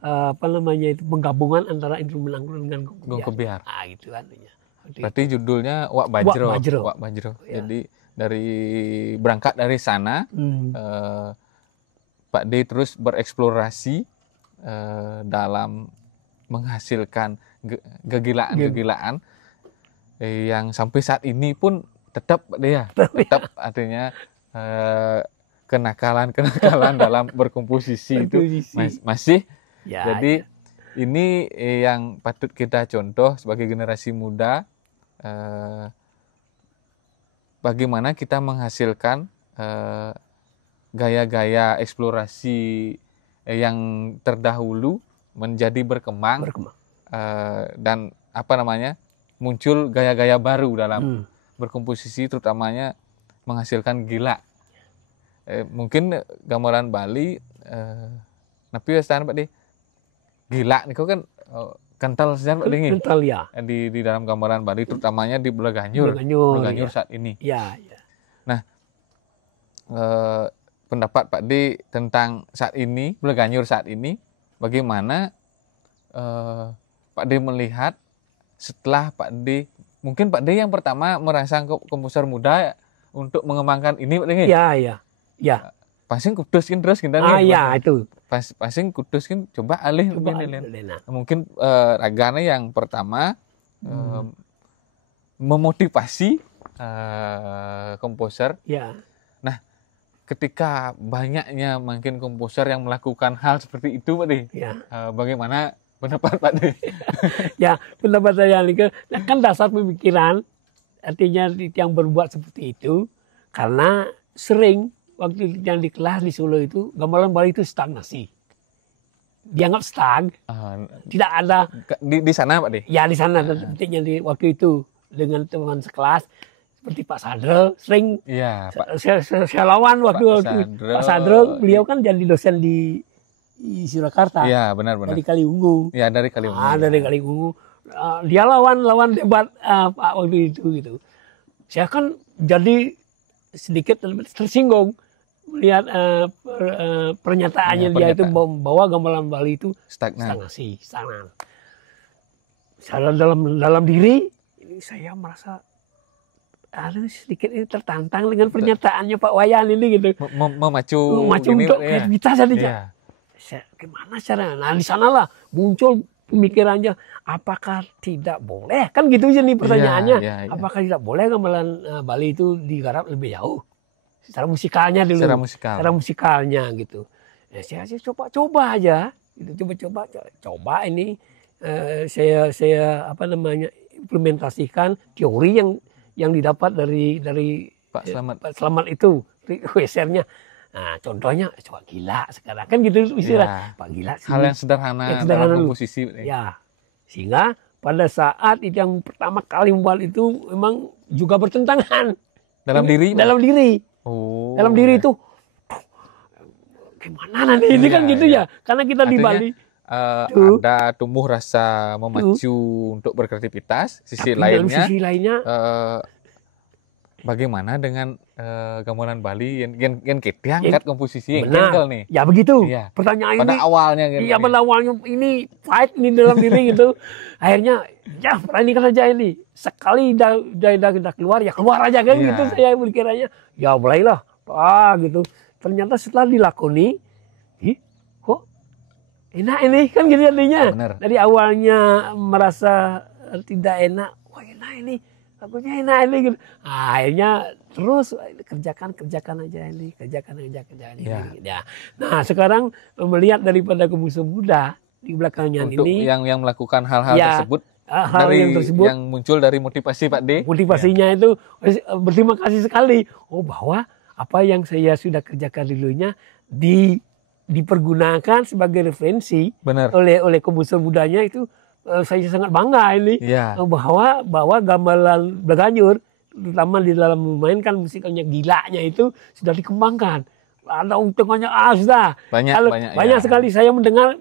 Itu penggabungan antara instrumen angklung dengan gong kebiar. Gitu artinya. Berarti judulnya Wak Bajro. Wak Bajro. Jadi berangkat dari sana Pak D terus bereksplorasi dalam menghasilkan kegilaan yang sampai saat ini pun tetap Pak D ya. Tetap artinya kenakalan dalam berkomposisi itu masih. Jadi ini yang patut kita contoh sebagai generasi muda, bagaimana kita menghasilkan gaya-gaya eksplorasi yang terdahulu menjadi berkembang. Dan muncul gaya-gaya baru dalam berkomposisi, terutamanya menghasilkan gila. Mungkin gamelan Bali, tapi westan Pak De. Gila nih kan kental sejarah Pak De. Kental ya. Di dalam gamelan Bali, terutamanya di Beleganyur saat ini. Nah, pendapat Pak D tentang saat ini, Beleganyur saat ini, bagaimana Pak D melihat setelah Pak D, mungkin Pak D yang pertama merangsang komposer muda untuk mengembangkan ini Pak D. Ya. Pasing kuduskin terus kita itu. Pasing kuduskin coba alih mungkin ragana yang pertama memotivasi komposer. Nah, ketika banyaknya mungkin komposer yang melakukan hal seperti itu Pak De. Bagaimana pendapat Pak De? Pendapat saya kan dasar pemikiran, artinya yang berbuat seperti itu karena sering waktu yang di kelas di Solo itu gamelan Bali itu stagnasi, dianggap stag, tidak ada di sana Pak De. Di sana pentingnya di waktu itu dengan teman sekelas seperti Pak Sadro sering. Saya lawan waktu Pak Sadro, beliau kan jadi dosen di Surakarta. Benar. Dari Kaliungu. Dari Kaliungu. Dari Kaliungu. Dia lawan debat Pak waktu itu gitu. Saya kan jadi sedikit tersinggung melihat pernyataannya dia itu bahwa gamelan Bali itu stagnasi. Saya dalam diri ini saya merasa sedikit ini tertantang dengan pernyataannya Pak Wayan ini gitu. Memacu untuk kreativitas saja. Gimana caranya? Nah di sanalah muncul pemikirannya, apakah tidak boleh? Kan gitu aja nih pertanyaannya. Apakah tidak boleh gamelan Bali itu digarap lebih jauh? Secara musikalnya dulu. Secara musikalnya gitu. Saya coba aja. Gitu. Coba ini saya apa namanya implementasikan teori yang didapat dari Pak Slamet. Pak Slamet itu WSR-nya. Nah, contohnya coba gila sekarang kan gitu istilah Ya. Pak Gila sih. Hal yang sederhana, Yang sederhana dalam dulu. komposisi. Ya, sehingga pada saat itu yang pertama kali membuat itu memang juga bertentangan Dalam diri. dalam diri Oh. dalam diri ya. itu gimana nanti ini Iya, kan gitu iya. ya karena kita di Artinya, Bali Tuh. Ada tumbuh rasa memacu untuk berkreativitas. Sisi tapi dalam lainnya, sisi lainnya bagaimana dengan gamelan Bali yang kita Ya, angkat komposisi yang benar jengkel nih. ya begitu Iya. pertanyaan Pada ini awalnya kan. iya pada awalnya ini fight ini dalam diri gitu akhirnya ya peranikan aja ini sekali udah keluar ya keluar aja kan Iya. gitu saya berkiranya ya mulailah gitu ternyata setelah dilakoni kok enak ini kan gitu artinya Benar. dari awalnya merasa tidak enak wah enak ini lagunya enak ini gitu. Akhirnya terus kerjakan aja ini kerjakan Ya. ini ya. Nah sekarang melihat daripada Kompuser Muda di belakangnya Untuk ini yang melakukan hal-hal Ya, tersebut hal dari yang tersebut yang muncul dari motivasi Pak D. motivasinya itu berterima kasih sekali bahwa apa yang saya sudah kerjakan dulunya dipergunakan sebagai referensi Benar. oleh Kompuser Mudanya itu saya sangat bangga ini Iya. bahwa gamelan Bleganyur terutama di dalam memainkan musikalnya gilanya itu sudah dikembangkan ada untungannya sudah banyak ya. sekali saya mendengar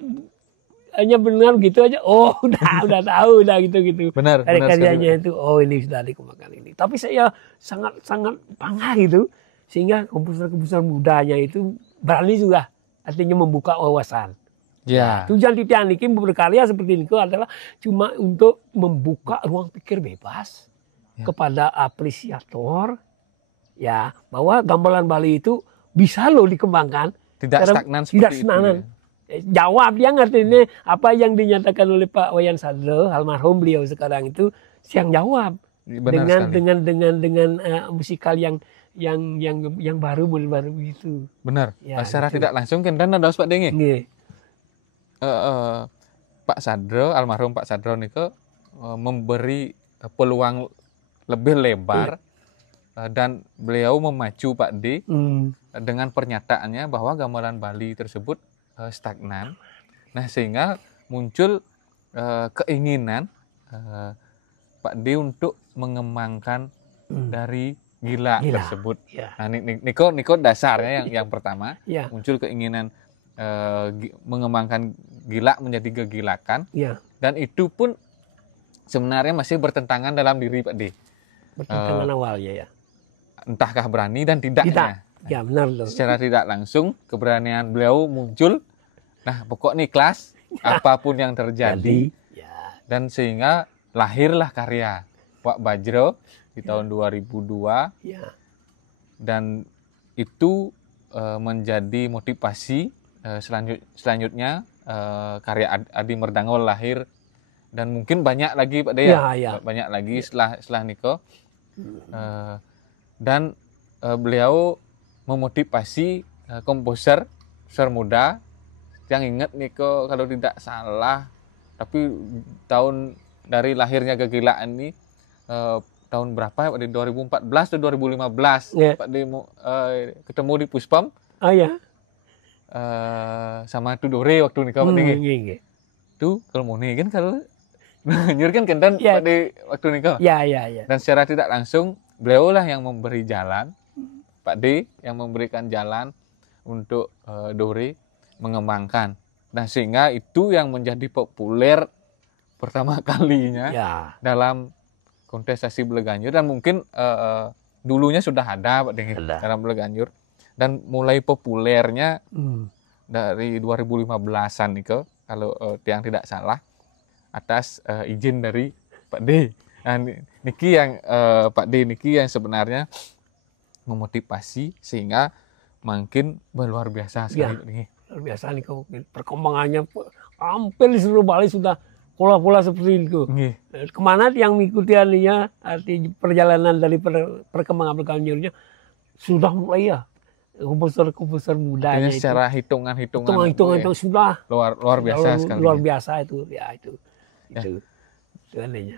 hanya benar gitu aja udah tahu udah gitu Benar. dari benar karyanya sekali. itu ini sudah dikembangkan ini tapi saya sangat bangga gitu sehingga komposer mudanya itu berani juga artinya membuka wawasan. Ya. Tujuan Titian Niki berkarya seperti ini adalah cuma untuk membuka ruang pikir bebas kepada apresiator ya bahwa gamelan Bali itu bisa loh dikembangkan Tidak stagnan seperti tidak itu. stagnan. Jawab dia ngertinya apa yang dinyatakan oleh Pak Wayan Sadro almarhum beliau sekarang itu siang jawab Benar dengan musikal yang baru itu. Benar. Ya, Secara gitu. tidak langsung kan dan ada Pak Denge. Nggih. Pak Sadro, almarhum Pak Sadro niko memberi peluang lebih lebar dan beliau memacu Pak D dengan pernyataannya bahwa gamelan Bali tersebut stagnan. Nah, sehingga muncul keinginan Pak D untuk mengembangkan dari gila tersebut. Ya. Nah, niko dasarnya yang pertama Ya. muncul keinginan mengembangkan gila menjadi gegilakan. Ya. Dan itu pun sebenarnya masih bertentangan dalam diri Pak D. Bertentangan awalnya ya. Entahkah berani dan tidaknya. Ya benar loh. Secara tidak langsung keberanian beliau muncul. Nah, pokok nih kelas apapun yang terjadi. Ya. Dan sehingga lahirlah karya Wak Bajro di tahun 2002. Ya. Dan itu menjadi motivasi selanjutnya karya Adi Merdangol lahir. Dan mungkin banyak lagi Pak Dea, banyak lagi setelah Niko. Dan beliau memotivasi komposer muda yang ingat Niko kalau tidak salah, tapi tahun dari lahirnya kegilaan ini tahun berapa Pak De? 2014 atau 2015 Pak De ketemu di Puspam. Sama Tudore waktu Niko Pak De. Tuh kalau mau nih kan kalau nyur kan kendan Pak De waktu Niko. Ya. Dan secara tidak langsung beliau lah yang memberi jalan, Pak D yang memberikan jalan untuk Dore mengembangkan. Nah, sehingga itu yang menjadi populer pertama kalinya dalam kontestasi Bleganyur dan mungkin dulunya sudah ada Pak D dalam Bleganyur dan mulai populernya dari 2015-an nih kalau yang tidak salah atas izin dari Pak D. Nah, niki yang Pak D niki yang sebenarnya memotivasi sehingga makin luar biasa sekali. Luar biasa nih perkembangannya hampir di seluruh Bali sudah pola-pola seperti itu. Kemana yang mengikuti arti perjalanan dari perkembangan Bleganyurnya sudah mulai komposer mudanya secara hitungan sudah luar biasa sekali. Luar biasa itu ya itu. Itu anehnya.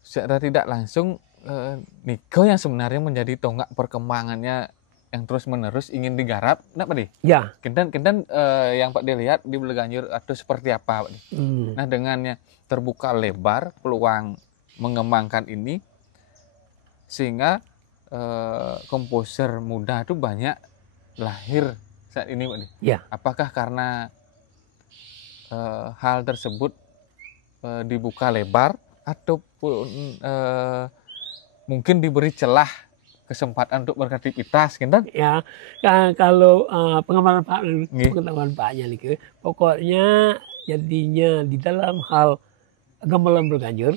Secara tidak langsung Niko yang sebenarnya menjadi tonggak perkembangannya yang terus menerus ingin digarap, enggak Pak Di? Ya. Kenten yang Pak Di lihat di Bleganjur atau seperti apa Pak Di? Nah dengannya terbuka lebar peluang mengembangkan ini, sehingga komposer muda itu banyak lahir saat ini Pak Di. Ya. Apakah karena hal tersebut dibuka lebar ataupun mungkin diberi celah kesempatan untuk berkreativitas, kan? Ya, kalau pengalaman Paknya nih, pokoknya jadinya di dalam hal gamelan Bleganjur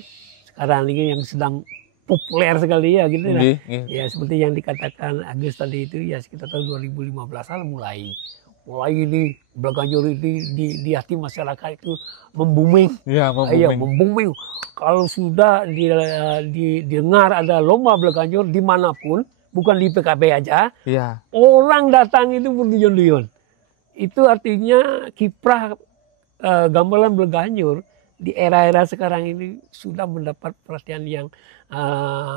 sekarang ini yang sedang populer sekali ya gitu ya. Ya seperti yang dikatakan Agus tadi itu ya sekitar tahun 2015-an mulai ini Bleganjur ini di hati masyarakat itu membooming. Ya, membooming. Kalau sudah didengar ada lomba Bleganjur dimanapun, bukan di PKB aja, ya, orang datang itu berduyun-duyun. Itu artinya kiprah gamelan Bleganjur di era-era sekarang ini sudah mendapat perhatian yang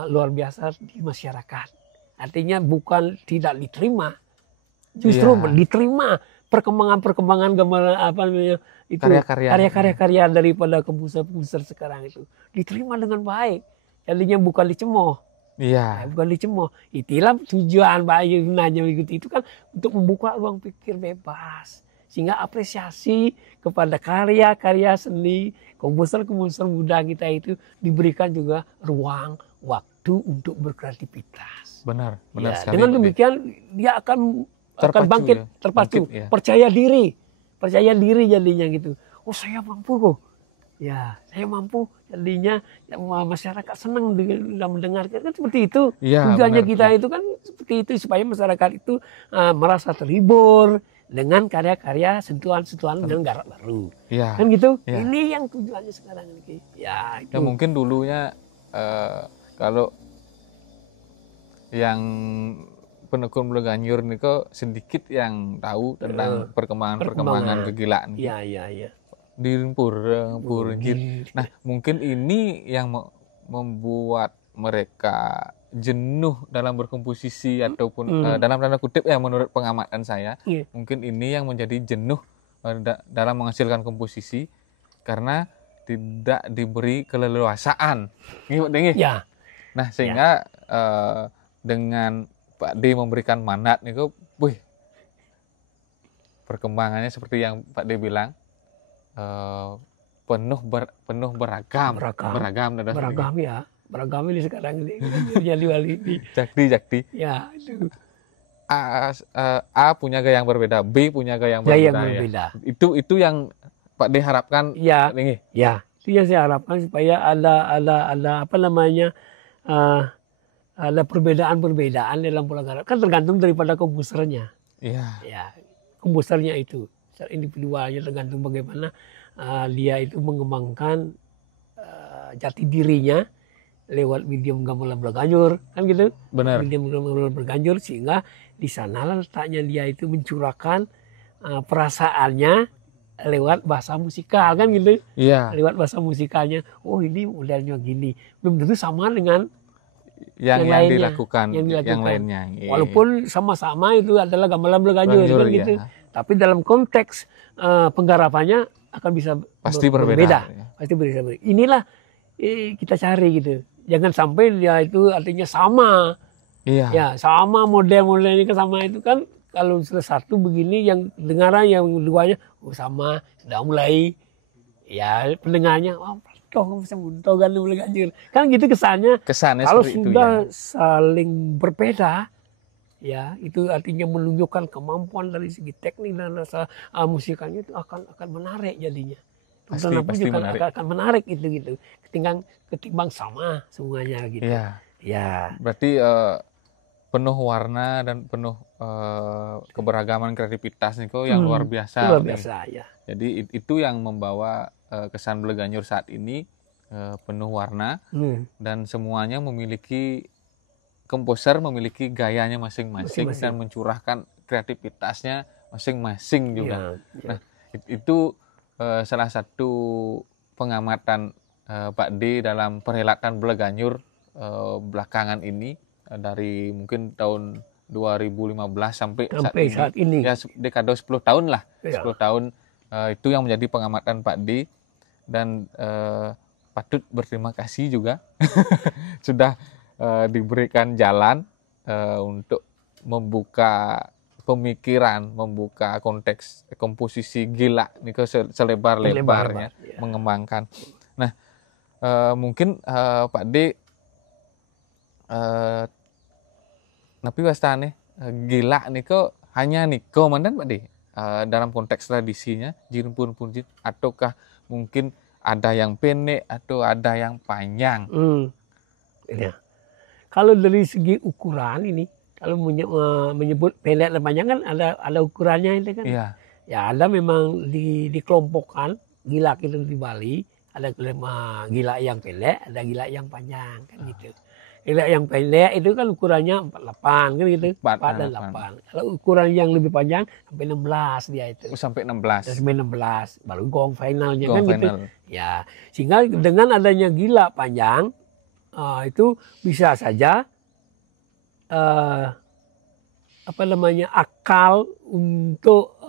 luar biasa di masyarakat. Artinya bukan tidak diterima, justru diterima perkembangan gamelan itu karya-karya daripada komposer sekarang itu diterima dengan baik, jadinya bukan dicemooh. Iya. Bukan dicemooh. Itulah tujuan Pak Yunanya itu kan untuk membuka ruang pikir bebas, sehingga apresiasi kepada karya-karya seni komposer muda kita itu diberikan juga ruang waktu untuk berkreativitas. Benar ya, sekali. Dengan demikian dia akan bangkit, terpacu, percaya diri jadinya gitu. Oh saya mampu kok. Ya, saya mampu jadinya masyarakat senang dengan mendengarkan kan seperti itu. Ya, tujuannya kita itu kan seperti itu supaya masyarakat itu merasa terhibur dengan karya-karya sentuhan-sentuhan dan garap baru. Ya. Kan gitu. Ya. Ini yang tujuannya sekarang ini. Ya, itu. Ya mungkin dulunya kalau yang penekun Bleganjur nih kok sedikit yang tahu tentang perkembangan kegilaan. Iya. Di Nah, mungkin ini yang membuat mereka jenuh dalam berkomposisi ataupun dalam tanda kutip ya menurut pengamatan saya, mungkin ini yang menjadi jenuh dalam menghasilkan komposisi karena tidak diberi keleluasaan. Ya. Nah, sehingga dengan Pak D memberikan mandat nih kok, perkembangannya seperti yang Pak D bilang penuh beragam ya. Beragam ini sekarang ini jadi wali ini. Jakti. Ya, itu. A punya gaya yang berbeda, B punya gaya yang berbeda. Ya. Itu yang Pak D harapkan. Ya. Ya, itu yang saya harapkan supaya ada apa namanya? Ada perbedaan dalam pola garap. Kan tergantung daripada komposernya. Iya. Ya, komposernya itu secara individualnya tergantung bagaimana dia itu mengembangkan jati dirinya lewat medium gamelan Bleganjur, kan gitu. Benar. Medium gamelan Bleganjur sehingga di sana letaknya dia itu mencurahkan perasaannya lewat bahasa musikal, kan gitu. Iya. Lewat bahasa musikalnya. Oh ini modelnya gini. Belum tentu sama dengan yang dilakukan yang lainnya. Walaupun sama-sama itu adalah gamelan Bleganjur kan gitu. Tapi dalam konteks penggarapannya akan bisa pasti berbeda. Pasti berbeda. Inilah kita cari gitu. Jangan sampai dia itu artinya sama. Iya. Ya, sama model-modelnya sama itu kan kalau satu begini yang dengaran yang duanya sama sudah mulai ya pendengarnya kamu bisa muntogan Bleganjur. Kan gitu kesannya kalau sudah saling berbeda, ya itu artinya menunjukkan kemampuan dari segi teknik dan rasa musikalnya itu akan menarik jadinya. Pasti menarik. Akan menarik gitu. Ketimbang sama semuanya gitu. Ya. Berarti penuh warna dan penuh keberagaman kreativitas nih kok yang luar biasa. Luar biasa ya. Jadi itu yang membawa kesan Bleganjur saat ini penuh warna dan semuanya memiliki komposer memiliki gayanya masing-masing dan mencurahkan kreativitasnya masing-masing juga. Ya. Nah, itu salah satu pengamatan Pak D dalam perhelatan Bleganjur belakangan ini dari mungkin tahun 2015 sampai Saat ini. Ya dekade 10 tahun lah. Ya. 10 tahun itu yang menjadi pengamatan Pak D, dan patut berterima kasih juga sudah diberikan jalan untuk membuka pemikiran, membuka konteks komposisi gila ini ke selebar-lebarnya, ya. Mengembangkan. Nah, mungkin Pak D tapi wastane gila niko hanya niko mandan Pak D dalam konteks tradisinya jin pun jin, ataukah mungkin ada yang pendek atau ada yang panjang? Ya. Kalau dari segi ukuran ini, kalau menyebut pendek dan panjang kan ada ukurannya itu kan. Iya. Ya ada memang dikelompokkan gila kita di Bali, ada gila yang pendek, ada gila yang panjang kan gitu. Gila yang pendek itu kan ukurannya 48 kan gitu. 4 dan 8. Kalau ukuran yang lebih panjang sampai 16 dia itu. Sampai 16. Sampai 16 baru gong finalnya Gong kan final. gitu. Ya, sehingga dengan adanya gila panjang itu bisa saja akal untuk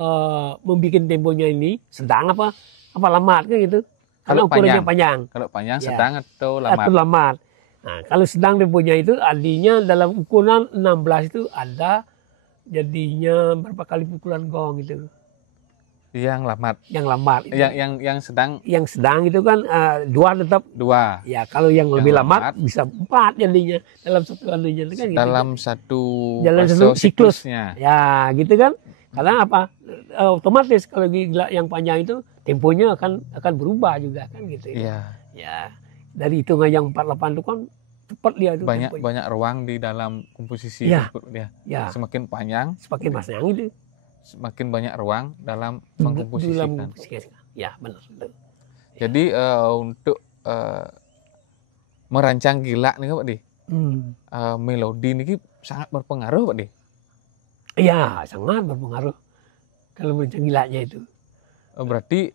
membuat temponya ini sedang apa lambat kan gitu. Karena ukurannya panjang. Kalau panjang ya. Sedang atau lambat? Atau lambat. Nah, kalau sedang temponya itu artinya dalam ukuran 16 itu ada jadinya berapa kali pukulan gong itu. Yang lambat. Yang lambat. Yang sedang. Yang sedang itu kan 2 tetap. 2. Ya, kalau yang lebih lambat bisa 4 jadinya dalam satu anunya kan gitu. Dalam satu siklusnya. Ya, gitu kan. Karena apa? Otomatis kalau gila yang panjang itu temponya akan berubah juga kan gitu. Iya. Ya. Dari hitungan yang 48 itu kan cepat dia itu. Banyak ruang di dalam komposisi tersebut dia. Ya. Semakin panjang itu. Semakin banyak ruang dalam mengkomposisikan. Ya, benar. Jadi untuk merancang gila nih Pak D. Melodi ini sangat berpengaruh Pak D. Iya, sangat berpengaruh kalau merancang gilanya itu. Berarti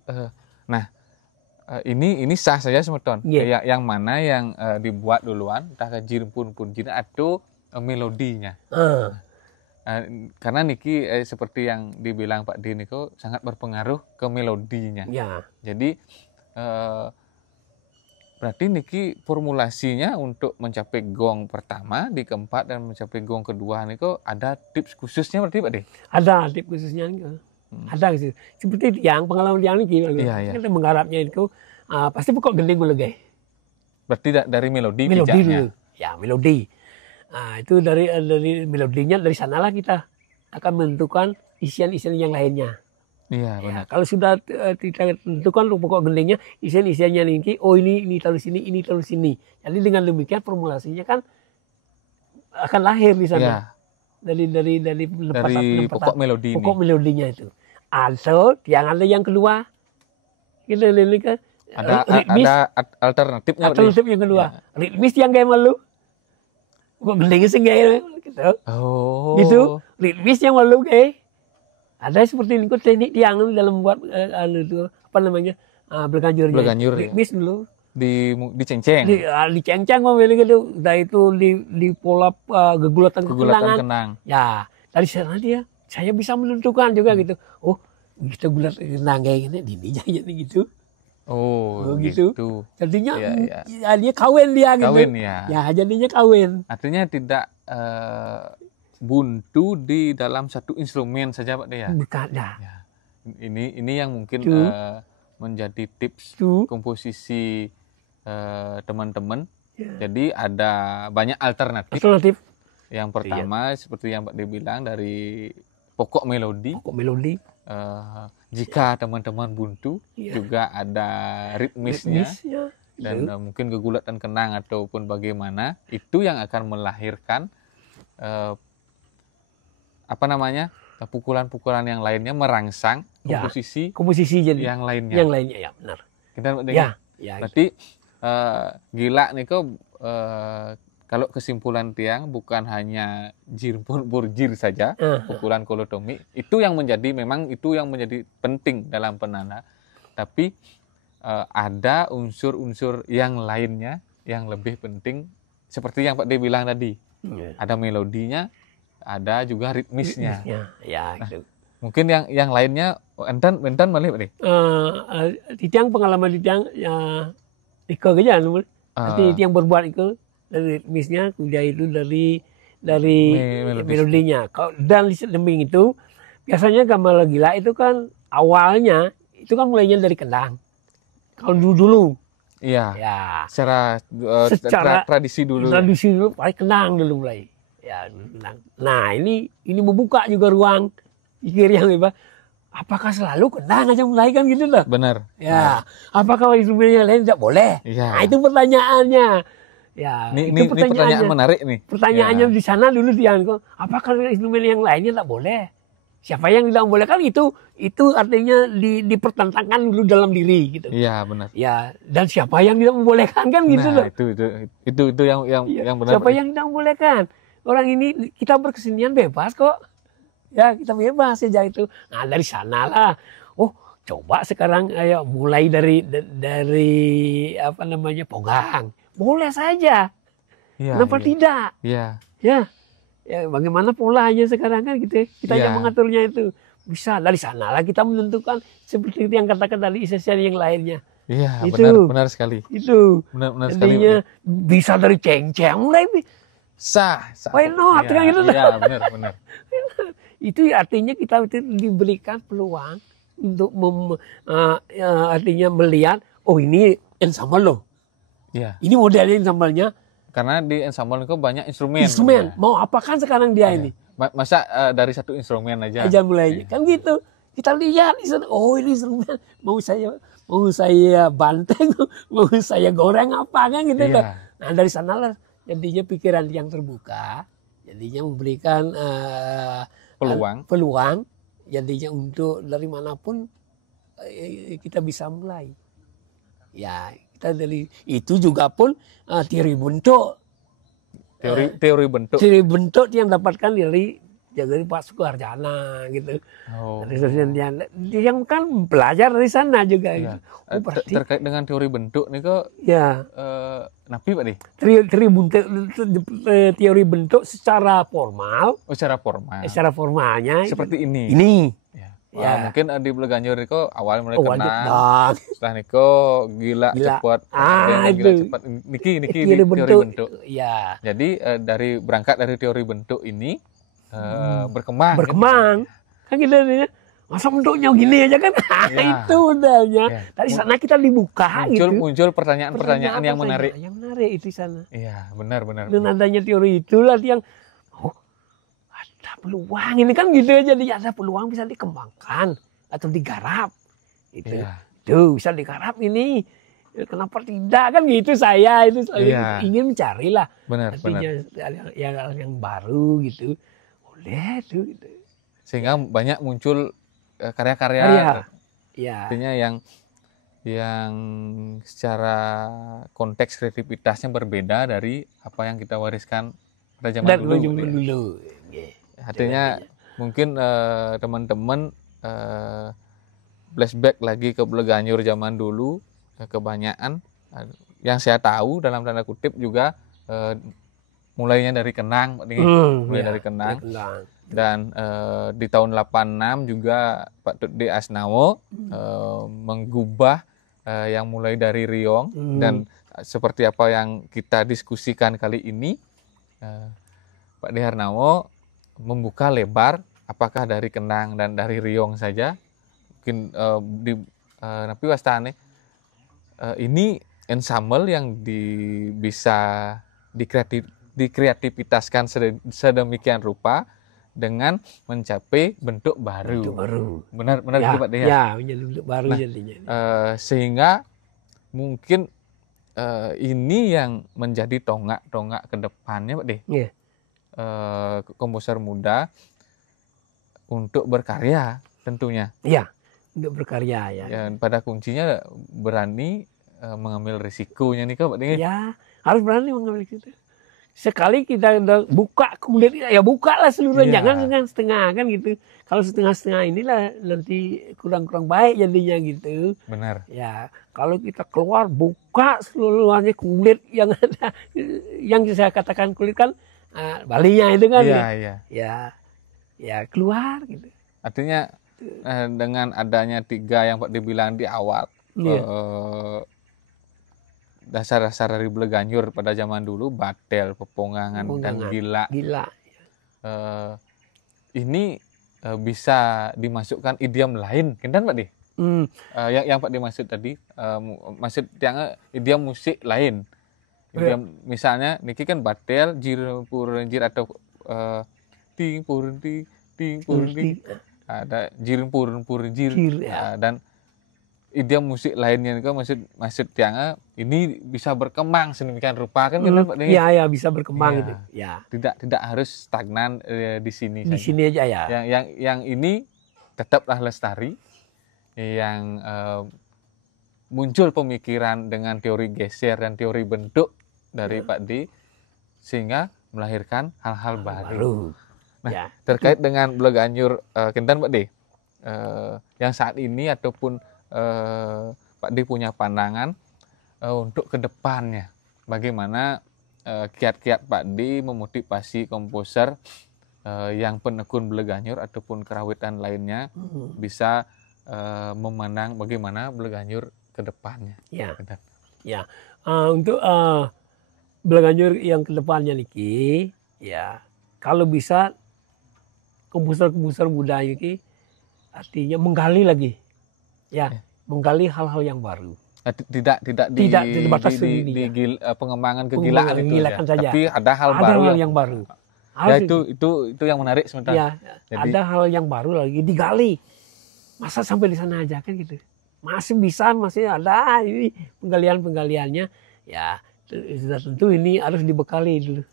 ini sah saja semeton. Yang mana yang dibuat duluan, entah jin pun jin atau melodinya. Karena niki seperti yang dibilang Pak D niko sangat berpengaruh ke melodinya. Ya. Jadi berarti niki formulasinya untuk mencapai gong pertama di keempat dan mencapai gong kedua niko ada tips khususnya berarti Pak D? Ada tips khususnya niko. Ada gitu. Seperti yang pengalaman yang niki. Kita mengharapnya itu pasti pokok gending gulegay. Berarti dari melodi dulu. Ya, melodi. Nah, itu dari melodinya dari sanalah kita akan menentukan isian-isian yang lainnya. Iya, benar. Ya, kalau sudah kita tentukan pokok gendingnya, isian-isiannya ini, ini taruh sini, ini taruh sini. Jadi dengan demikian formulasinya kan akan lahir di sana. Ya. Dari pokok melodi. Pokok melodinya itu. Atau yang ada yang kedua. Gitu kan. Ada alternatifnya. Alternatif yang kedua. Ya. Ritmis yang kayak malu. Kok gendingnya sengaja gitu. Oh. Gitu. Ritmis yang malu kayak. Ada seperti ini teknik yang dalam buat apa namanya? Bleganjurnya. Bleganjur. Ritmis dulu. Diceng-ceng. Diceng-ceng mobil gitu. Udah itu di pola gegulatan kenang. Ya, dari sana saya bisa menentukan juga gitu. Oh, kita gulat kenang kayak gini, dininya jadi gitu. Oh, gitu. Jadinya dia kawin dia gitu. Kawin ya. Ya, jadinya kawin. Artinya tidak buntu di dalam satu instrumen saja Pak D ya? Bukan ya. Ini yang mungkin menjadi tips komposisi teman-teman. Ya. Jadi ada banyak alternatif. Yang pertama seperti yang Pak D bilang dari pokok melodi. Jika teman-teman buntu juga ada ritmisnya. Dan mungkin gegulatan kenang ataupun bagaimana itu yang akan melahirkan pukulan-pukulan yang lainnya merangsang komposisi jadi yang lainnya. Yang lainnya ya benar. Kita berarti gila nih kok kalau kesimpulan tiang bukan hanya jir pun burjir saja pukulan kolotomi itu yang menjadi penting dalam penanda, tapi ada unsur-unsur yang lainnya yang lebih penting seperti yang Pak D bilang tadi. Ada melodinya, ada juga ritmisnya. Ya, gitu. Mungkin yang lainnya enten malih Pak D. Titiang pengalaman titiang Iko aja, nanti yang berbuat itu dari ritmisnya, kemudian itu dari melodinya. Dan di samping itu biasanya gamelan gila itu kan awalnya itu kan mulainya dari kendang. Kalau dulu. Iya. Ya. Secara tradisi dulu. Tradisi dulu paling kendang dulu mulai. Ya, kendang. Nah, ini membuka juga ruang pikir yang apa? Apakah selalu kendang aja mulai kan gitu loh? Benar. Ya. Apakah instrumen yang lain tidak boleh? Ya. Nah, itu pertanyaannya. Ya, ini pertanyaan menarik nih. Pertanyaannya di sana dulu Tian, apakah instrumen yang lainnya tidak boleh? Siapa yang tidak membolehkan itu artinya dipertentangkan dulu dalam diri gitu. Iya, benar. Ya, dan siapa yang tidak membolehkan kan gitu loh. Itu yang benar. Siapa yang tidak membolehkan? Orang ini kita berkesenian bebas kok. Ya, kita bebas saja itu. Nah, dari sanalah. Oh, coba sekarang ayo mulai dari apa namanya? Ponggang. Boleh saja. Ya, kenapa tidak? Iya. Ya, bagaimana polanya sekarang kan gitu. Kita yang mengaturnya itu. Bisa dari sanalah kita menentukan seperti yang katakan tadi esensial yang lainnya. Iya, benar sekali. Itu. Benar jadinya sekali. Bisa dari ceng-ceng mulai sah. Why not? Iya, gitu. Iya, benar. Itu artinya kita diberikan peluang untuk artinya melihat, oh ini ensemble loh. Iya. Ini modelnya ensemble-nya. Karena di ensemble itu banyak instrumen. Ya. Mau apakan sekarang dia ini? Masa dari satu instrumen aja mulainya. Kan gitu. Kita lihat, oh ini instrumen. Mau saya banteng, mau saya goreng apa kan gitu. Iya. Nah dari sanalah jadinya pikiran yang terbuka. Jadinya memberikan peluang. Jadinya untuk dari manapun kita bisa mulai. Ya. Dari itu juga pun teori bentuk yang dapatkan dari Pak Sukarjana gitu. Yang kan belajar dari sana juga. Iya. Terkait dengan teori bentuk nih kok. Ya. Napi Pak nih. Teori bentuk secara formal. Oh, secara formal. Secara formalnya. Seperti ini. Ya. Mungkin di Bleganjur niko awal mulai kenal. Setelah niko gila. Cepat. Gila cepat. Niki teori bentuk. Ya. Jadi berangkat dari teori bentuk ini berkembang. Kan gitu ya. Masa bentuknya gini aja kan? Itu udahnya. Dari sana kita dibuka muncul pertanyaan-pertanyaan yang menarik. Yang menarik itu di sana. Iya, benar. Dan adanya teori itulah yang peluang ini kan gitu aja, jadi ada peluang bisa dikembangkan atau digarap itu. Tuh bisa digarap ini, kenapa tidak kan gitu. Saya itu ingin mencari lah yang baru gitu, boleh tuh gitu. Sehingga banyak muncul karya-karya artinya yang secara konteks kreativitasnya berbeda dari apa yang kita wariskan pada zaman dulu. Artinya mungkin teman-teman flashback lagi ke Bleganjur zaman dulu, kebanyakan yang saya tahu dalam tanda kutip juga mulainya dari kenang, dari kenang. Dan di tahun 86 juga Pak D. Asnawo menggubah yang mulai dari riong dan seperti apa yang kita diskusikan kali ini, Pak D. Harnawo membuka lebar apakah dari kenang dan dari riong saja. Mungkin Napi Wastane ini ensemble yang bisa dikreativitaskan sedemikian rupa dengan mencapai bentuk baru. Benar gitu Pak Deha? Ya, menjadi bentuk baru jadinya. Sehingga mungkin ini yang menjadi tonggak ke depannya Pak Deh. Komposer muda untuk berkarya tentunya. Iya, untuk berkarya ya. Dan pada kuncinya berani mengambil risikonya nih Pak Deh. Ya, harus berani mengambil risiko. sekali kita udah buka kulit, ya buka lah seluruhnya, Iya. jangan setengah kan gitu. Kalau setengah-setengah inilah nanti kurang-kurang baik jadinya gitu. Benar. Ya, kalau kita keluar buka seluruhnya kulit yang ada, yang saya katakan kulit kan balinya itu kan. Iya, iya. Ya keluar gitu. Artinya dengan adanya 3 yang Pak dibilang di awal, Iya. dasar-dasar dari Bleganjur pada zaman dulu, batel, pepongangan, dan gila. Gila. Ini bisa dimasukkan idiom lain, kan Pak Di? Yang Pak dimaksud tadi, maksud yang idiom musik lain. Idiom, misalnya niki kan batel, jir purun jir, atau ting purun ting ting, ada jir purun jir, dan idiom musik lainnya kan maksud yang ini bisa berkembang sedemikian rupa kan Pak Di? Iya, bisa berkembang gitu. Ya. Tidak harus stagnan di sini Di saja. sini aja ya. Yang ini tetaplah lestari, yang muncul pemikiran dengan teori geser dan teori bentuk dari Pak Di, sehingga melahirkan hal-hal baru. Nah, terkait dengan Bleganjur, kinten Pak Di, yang saat ini ataupun Pak Di punya pandangan untuk kedepannya, bagaimana kiat-kiat Pak Di memotivasi komposer yang penekun Bleganjur ataupun kerawitan lainnya bisa memandang bagaimana Bleganjur ke depannya. Ya. Untuk Bleganjur yang ke depannya niki, ya kalau bisa komposer-komposer muda ini artinya menggali lagi. Menggali hal-hal yang baru. Tidak terbatas di pengembangan kegilaan itu saja. Tapi ada hal yang baru. Itu yang menarik sebenarnya. Ada hal yang baru lagi digali. Masa sampai di sana aja kan gitu. Masih ada ini penggaliannya. Ya, sudah tentu ini harus dibekali dulu.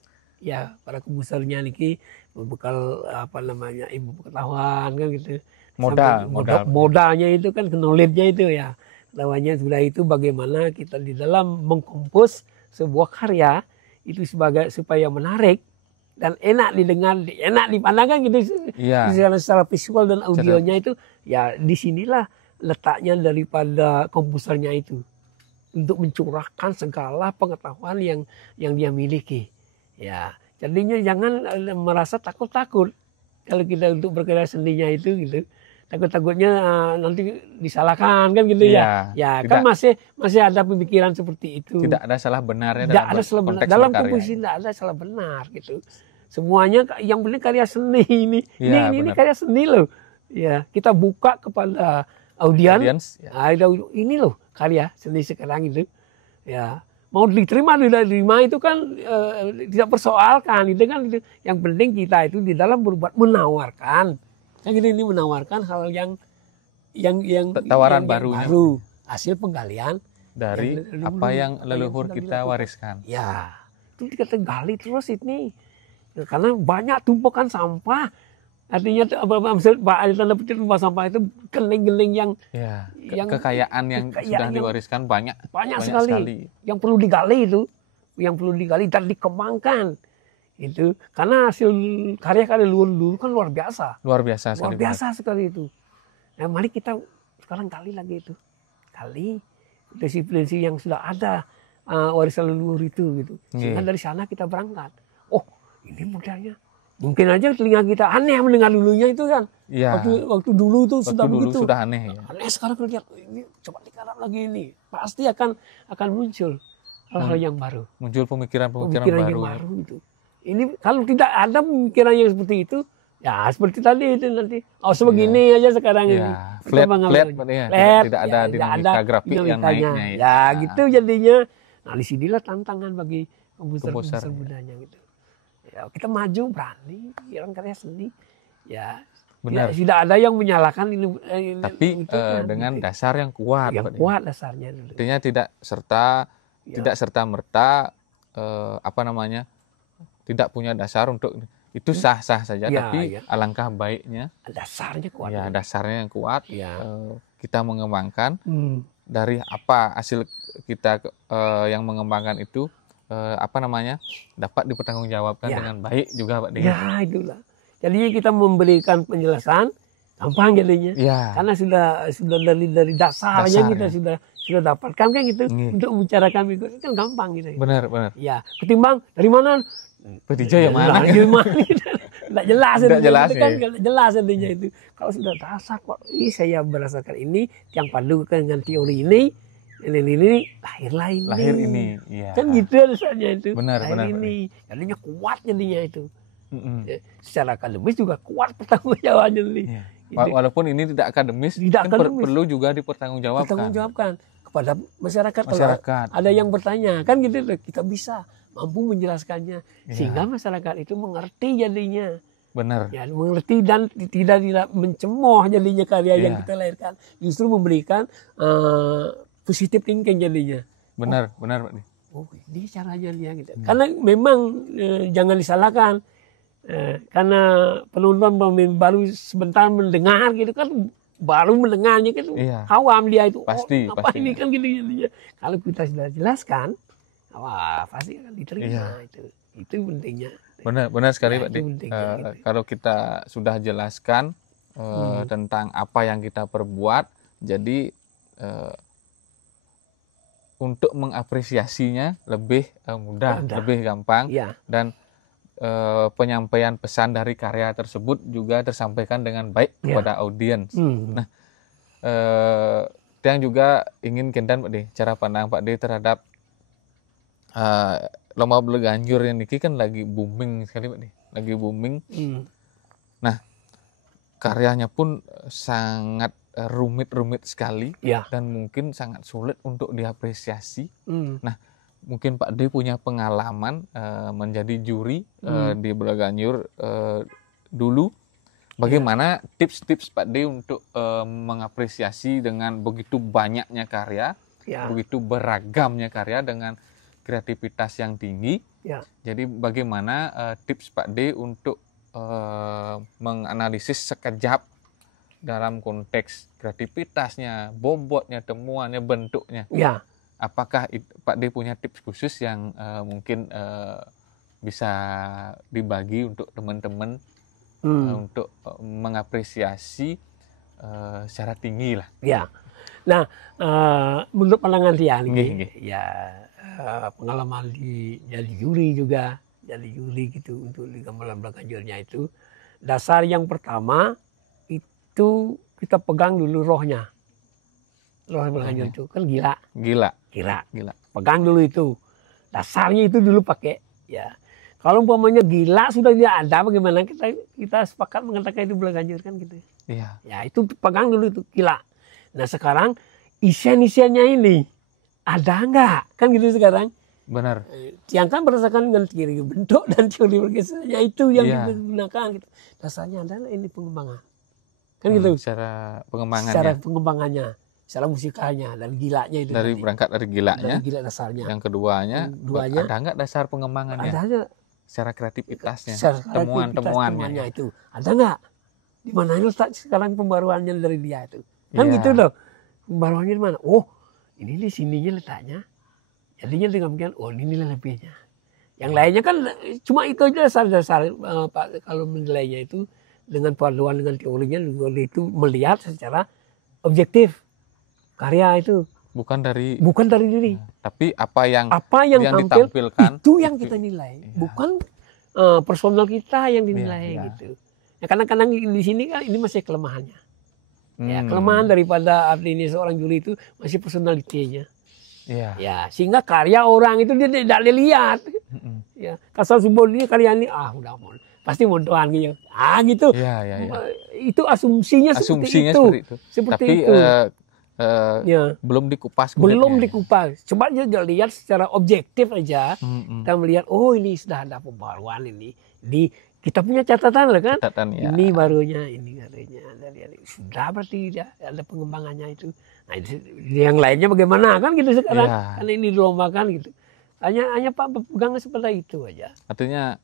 Ya, para komposernya niki berbekal ilmu pengetahuan kan gitu. Modalnya itu kan, knowledge-nya itu ya. Namanya sudah itu bagaimana kita di dalam mengkompos sebuah karya itu supaya menarik dan enak didengar, enak dipandangkan gitu. Secara visual dan audionya itu, ya disinilah letaknya daripada komposernya itu untuk mencurahkan segala pengetahuan yang dia miliki. Ya, jadinya jangan merasa takut-takut kalau kita untuk berkarya seninya itu gitu. Takut-takutnya nanti disalahkan kan gitu ya. Ya kan masih ada pemikiran seperti itu. Tidak ada salah benarnya dalam komposisi, tidak ada salah benar gitu. Semuanya yang penting karya seni ini. Ini karya seni loh. Ya, kita buka kepada audiens. Ini loh karya seni sekarang itu. Ya, mau diterima tidak diterima itu kan tidak persoalkan itu kan. Yang penting kita itu di dalam berbuat menawarkan. Yang ini menawarkan hal yang tawaran baru, hasil penggalian dari apa yang leluhur kita wariskan. Ya, itu kita gali terus ini, karena banyak tumpukan sampah. Artinya tanda petik tumpah sampah itu geling-geling yang kekayaan yang sudah diwariskan banyak sekali. Yang perlu digali dan dikembangkan. Itu karena hasil karya-karya dulu kan luar biasa sekali itu. Nah, mari kita sekarang gali lagi itu, prinsip-prinsip yang sudah ada warisan leluhur itu gitu. Sehingga dari sana kita berangkat. Oh, ini modelnya. Mungkin aja telinga kita aneh mendengar dulunya itu kan. Waktu dulu itu sudah begitu. Sudah aneh. Ya. Aneh sekarang lihat ini coba digarap lagi ini. Pasti akan muncul hal-hal yang baru. Muncul pemikiran-pemikiran baru itu. Ini kalau tidak ada pemikiran yang seperti itu, ya seperti tadi itu nanti. Sebegini aja sekarang ini. Flat, tidak ada dinamika grafik yang naiknya. Ya gitu jadinya. Nah disinilah tantangan bagi komposer mudanya gitu. Ya, kita maju berani, orang karya seni. Ya, benar. Tidak ada yang menyalahkan ini. Tapi dengan dasar yang kuat. Yang kuat dasarnya. Artinya tidak serta merta tidak punya dasar untuk itu sah-sah saja, tapi alangkah baiknya dasarnya kuat. Ya, dasarnya yang kuat. Kita mengembangkan dari apa hasil kita yang mengembangkan itu dapat dipertanggungjawabkan dengan baik juga Pak De. Ya itulah. Jadinya kita memberikan penjelasan gampang jadinya. Ya. Karena sudah dari dasarnya kita sudah dapatkan kan gitu. Untuk membicarakan itu kan gampang gitu. Benar. Ya, ketimbang dari mana? Petijo yang mana? Tidak jelas. Tidak jelas itu kan tidak jelas intinya itu. Kalau sudah dasar kok, saya berdasarkan ini, yang padukan dengan teori ini lahirlah ini. Lahir ini. Ya. Kan gitu dasarnya itu. Benar. Ini. Jadinya kuat jadinya itu. Secara akademis juga kuat pertanggungjawabannya nih. Ya. Walaupun ini tidak akademis, perlu juga dipertanggungjawabkan kepada masyarakat. Kalau ada yang bertanya, kan gitu kita bisa mampu menjelaskannya sehingga masyarakat itu mengerti jadinya. Benar. Ya, mengerti dan tidak mencemooh jadinya karya yang kita lahirkan, justru memberikan positive thinking jadinya. Benar Pak De. Oh, ini caranya dia gitu. Karena memang jangan disalahkan. Karena penonton baru sebentar mendengar gitu kan, baru mendengarnya kan awam dia itu. Pasti. Ini kan gitu jadinya. Kalau kita sudah jelaskan, wah pasti akan diterima itu pentingnya. Benar sekali Pak De. Gitu. Kalau kita sudah jelaskan tentang apa yang kita perbuat, jadi untuk mengapresiasinya lebih mudah, lebih gampang, dan penyampaian pesan dari karya tersebut juga tersampaikan dengan baik kepada audiens. Nah, yang juga ingin kendan Pak De, cara pandang Pak De terhadap lomba Bleganjur yang ini kan lagi booming sekali Pak De, lagi booming. Nah, karyanya pun sangat rumit sekali dan mungkin sangat sulit untuk diapresiasi. Nah, mungkin Pak De punya pengalaman menjadi juri di Bleganjur dulu. Bagaimana tips-tips Pak De untuk mengapresiasi dengan begitu banyaknya karya, begitu beragamnya karya dengan kreativitas yang tinggi. Jadi bagaimana tips Pak De untuk menganalisis sekejap dalam konteks kreativitasnya, bobotnya, temuannya, bentuknya. Apakah Pak De punya tips khusus yang mungkin bisa dibagi untuk teman-teman untuk mengapresiasi secara tinggi lah? Nah, menurut pandangan dia pengalaman jadi juri juga, jadi juri gitu untuk di gamelan Bleganjurnya itu, dasar yang pertama itu kita pegang dulu rohnya. Roh Bleganjur itu kan gila. Pegang dulu itu. Dasarnya itu dulu pakai. Ya. Kalau umpamanya gila sudah tidak ada, bagaimana kita sepakat mengatakan itu Bleganjur kan gitu. Ya itu pegang dulu itu gila. Nah sekarang isian-isiannya ini ada enggak? Kan gitu sekarang. Benar. Yang kan berdasarkan dengan teori bentuk dan teori bergesernya itu yang digunakan. Gitu. Dasarnya adalah ini pengembangan. Kan gitu. Secara pengembangannya. Secara pengembangannya. Secara musikalnya dan gilanya itu. Berangkat dari gilanya. Dari gila dasarnya. Yang keduanya ada enggak dasar pengembangannya? Ada. Secara kreativitasnya. Temuan-temuannya itu. Ada enggak? Di mana letak sekarang pembaruannya dari dia itu? Kan gitu loh. Pembaruannya di mana? Oh, ini di sininya letaknya. Jadinya dengan demikian, oh ini nilai lebihnya. Yang lainnya kan cuma itu aja dasar-dasar Pak, kalau menilainya itu dengan paduan dengan teorinya itu melihat secara objektif karya itu. Bukan dari diri. Tapi apa yang tampil, ditampilkan itu yang kita nilai. Bukan personal kita yang dinilai gitu. Ya, kadang-kadang di sini kan ini masih kelemahannya. Ya, kelemahan daripada artinya seorang juri itu masih personalitinya. Ya, sehingga karya orang itu dia tidak dilihat. Ya, kasar subuh ini karya ini udah mau pasti montohan gitu. Gitu. Itu asumsinya seperti itu. Tapi belum dikupas. Dikupas. Coba aja lihat secara objektif aja. Kita melihat ini sudah ada pembaruan ini. Kita punya catatan lah kan. Ini barunya, ini katanya. Sudah berarti ada pengembangannya itu. Nah, yang lainnya bagaimana kan gitu sekarang. Karena ini dilombakan gitu. Hanya Pak pegang seperti itu aja. Artinya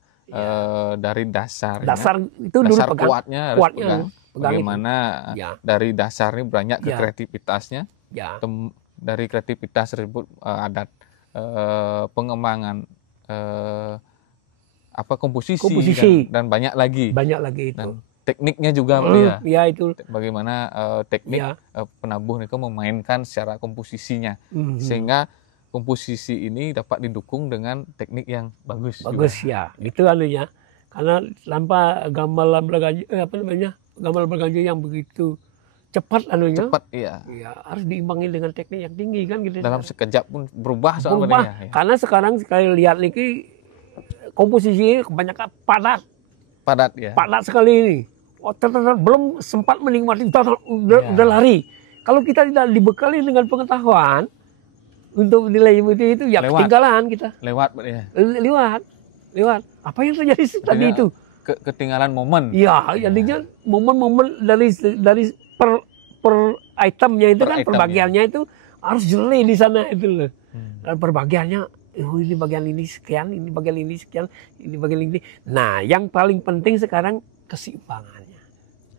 dari dasar itu dulu dasar pegang. kuatnya harus pegang. Bagaimana dari dasar ini banyak ke kreativitasnya. Dari kreativitas tersebut ada pengembangan komposisi, Komposisi. dan banyak lagi. Banyak lagi itu. Dan tekniknya juga Pak, ya. Ya itu. Bagaimana teknik Ya. penabuh itu memainkan secara komposisinya, sehingga komposisi ini dapat didukung dengan teknik yang bagus. Bagus juga. ya, gitu anunya. Karena tanpa gamelan berganjur, gamelan berganjur yang begitu cepat anunya. Cepat, iya. Ya, harus diimbangi dengan teknik yang tinggi kan gitu. Dalam sekejap pun berubah soalnya. Berubah. Ya. Karena sekarang sekali lihat nih komposisinya kebanyakan padat. Padat ya. Padat sekali ini. Belum sempat menikmati udah lari. Kalau kita tidak dibekali dengan pengetahuan untuk nilai itu ya ketinggalan kita. Lewat ya. Lewat. Apa yang terjadi tadi itu? Ketinggalan momen. Iya, jadinya momen-momen dari per itemnya itu kan perbagiannya itu harus jeli di sana itu loh. Dan perbagiannya ini bagian ini sekian, ini bagian ini sekian, ini bagian ini. Nah, yang paling penting sekarang keseimbangannya.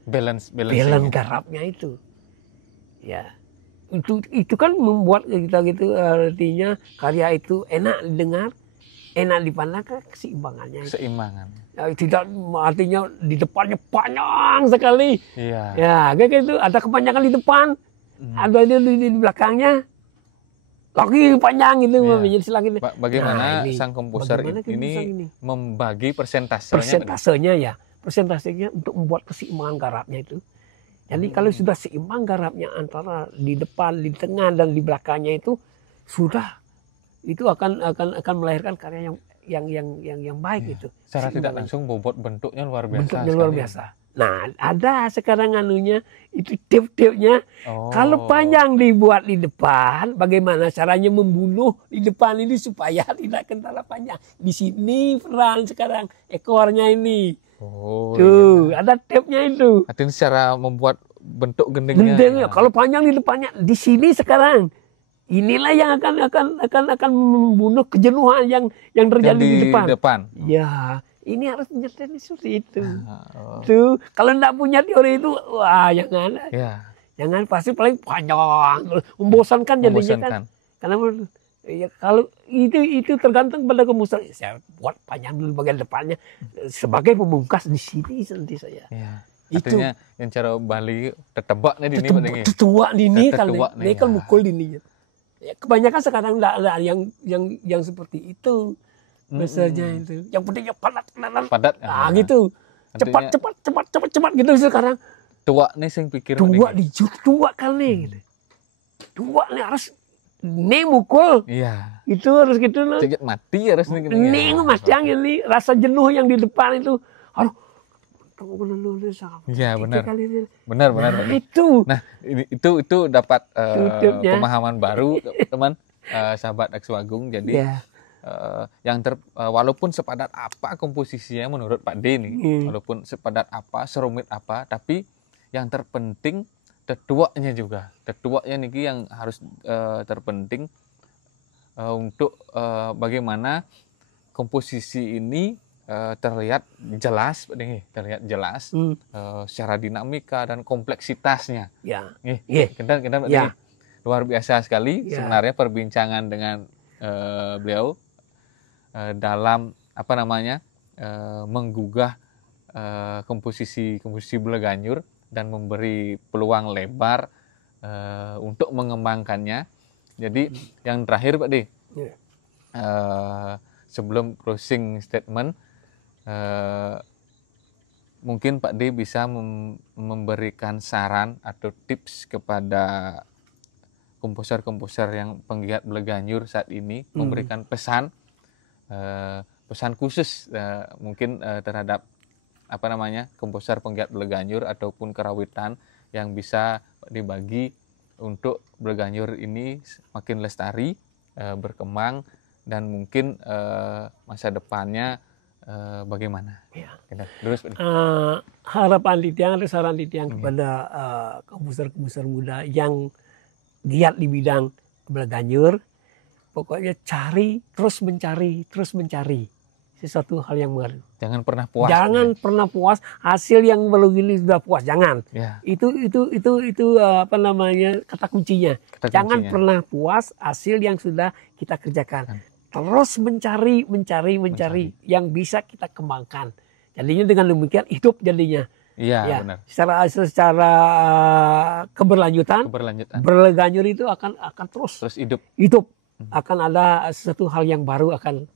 Balance garapnya itu. Ya. Itu kan membuat kita gitu, artinya karya itu enak didengar, enak dipandang, keseimbangannya. Keseimbangan. Ya, tidak artinya di depannya panjang sekali. Iya. Ya, kayak gitu. Ada kepanjangan di depan, ada di belakangnya. Lagi panjang itu, iya. Bagaimana sang komposer ini membagi persentasenya ya. Persentasenya untuk membuat keseimbangan garapnya itu. Jadi kalau sudah seimbang garapnya antara di depan, di tengah dan di belakangnya itu sudah, itu akan melahirkan karya yang baik itu. Secara tidak langsung bobot bentuknya luar biasa. Bentuknya luar biasa. Nah, ada sekarang anunya itu tip-tipnya. Kalau panjang dibuat di depan, bagaimana caranya membunuh di depan ini supaya tidak kentara panjang. Di sini peran sekarang ekornya ini. Tuh, iya. Ada tipnya itu. Artinya secara membuat bentuk gendingnya. Ya. Kalau panjang di depannya, di sini sekarang. Inilah yang akan membunuh kejenuhan yang terjadi di depan. Ya, ini harus menyetel seperti itu. Tuh, kalau enggak punya teori itu, wah jangan. Ya. Jangan, pasti paling panjang, membosankan jadinya kan. Karena ya, kalau itu tergantung pada komposer. Saya buat panjang dulu bagian depannya sebagai pemungkas di sini nanti saya. Ya. Artinya yang cara Bali tetebaknya di ini. Tetuak di ini kan mukul di ini. Ya, kebanyakan sekarang ada yang seperti itu. Biasanya itu. Yang pentingnya padat. Nah, gitu. Cepat gitu sekarang. Tua nih sing pikir. Tua kali gitu. Tua nih harus mukul. Iya. Itu harus gitu loh. Cegit mati harus nih. Mas yang ini rasa jenuh yang di depan itu. Aduh. Iya benar. Benar. Itu. Nah itu dapat pemahaman baru teman sahabat Akswagung. Jadi walaupun sepadat apa komposisinya menurut Pak D nih, walaupun sepadat apa, serumit apa, tapi yang terpenting tetuaknya juga. Tetuaknya nih yang harus terpenting untuk bagaimana komposisi ini terlihat jelas, secara dinamika dan kompleksitasnya. Ya. Kita luar biasa sekali sebenarnya perbincangan dengan beliau dalam menggugah komposisi Beleganyur dan memberi peluang lebar untuk mengembangkannya. Jadi yang terakhir Pak D, sebelum closing statement, mungkin Pak D bisa memberikan saran atau tips kepada komposer-komposer yang penggiat Beleganyur saat ini, memberikan pesan khusus mungkin terhadap komposer penggiat Beleganyur ataupun kerawitan yang bisa dibagi untuk Beleganyur ini makin lestari, berkembang, dan mungkin masa depannya bagaimana? Ya. Terus harapan Titiang atau saran Titiang kepada komposer-komposer muda yang giat di bidang Beleganyur, pokoknya terus mencari sesuatu hal yang baru. Jangan pernah puas. Jangan pernah puas hasil yang begini sudah puas. Jangan. Ya. Itu apa namanya kata kuncinya. Kata Jangan kuncinya. pernah puas hasil yang sudah kita kerjakan. Terus mencari yang bisa kita kembangkan. Jadinya dengan demikian hidup jadinya. Iya, Ya, benar. secara keberlanjutan, berleganyur itu akan terus hidup. Akan ada sesuatu hal yang baru akan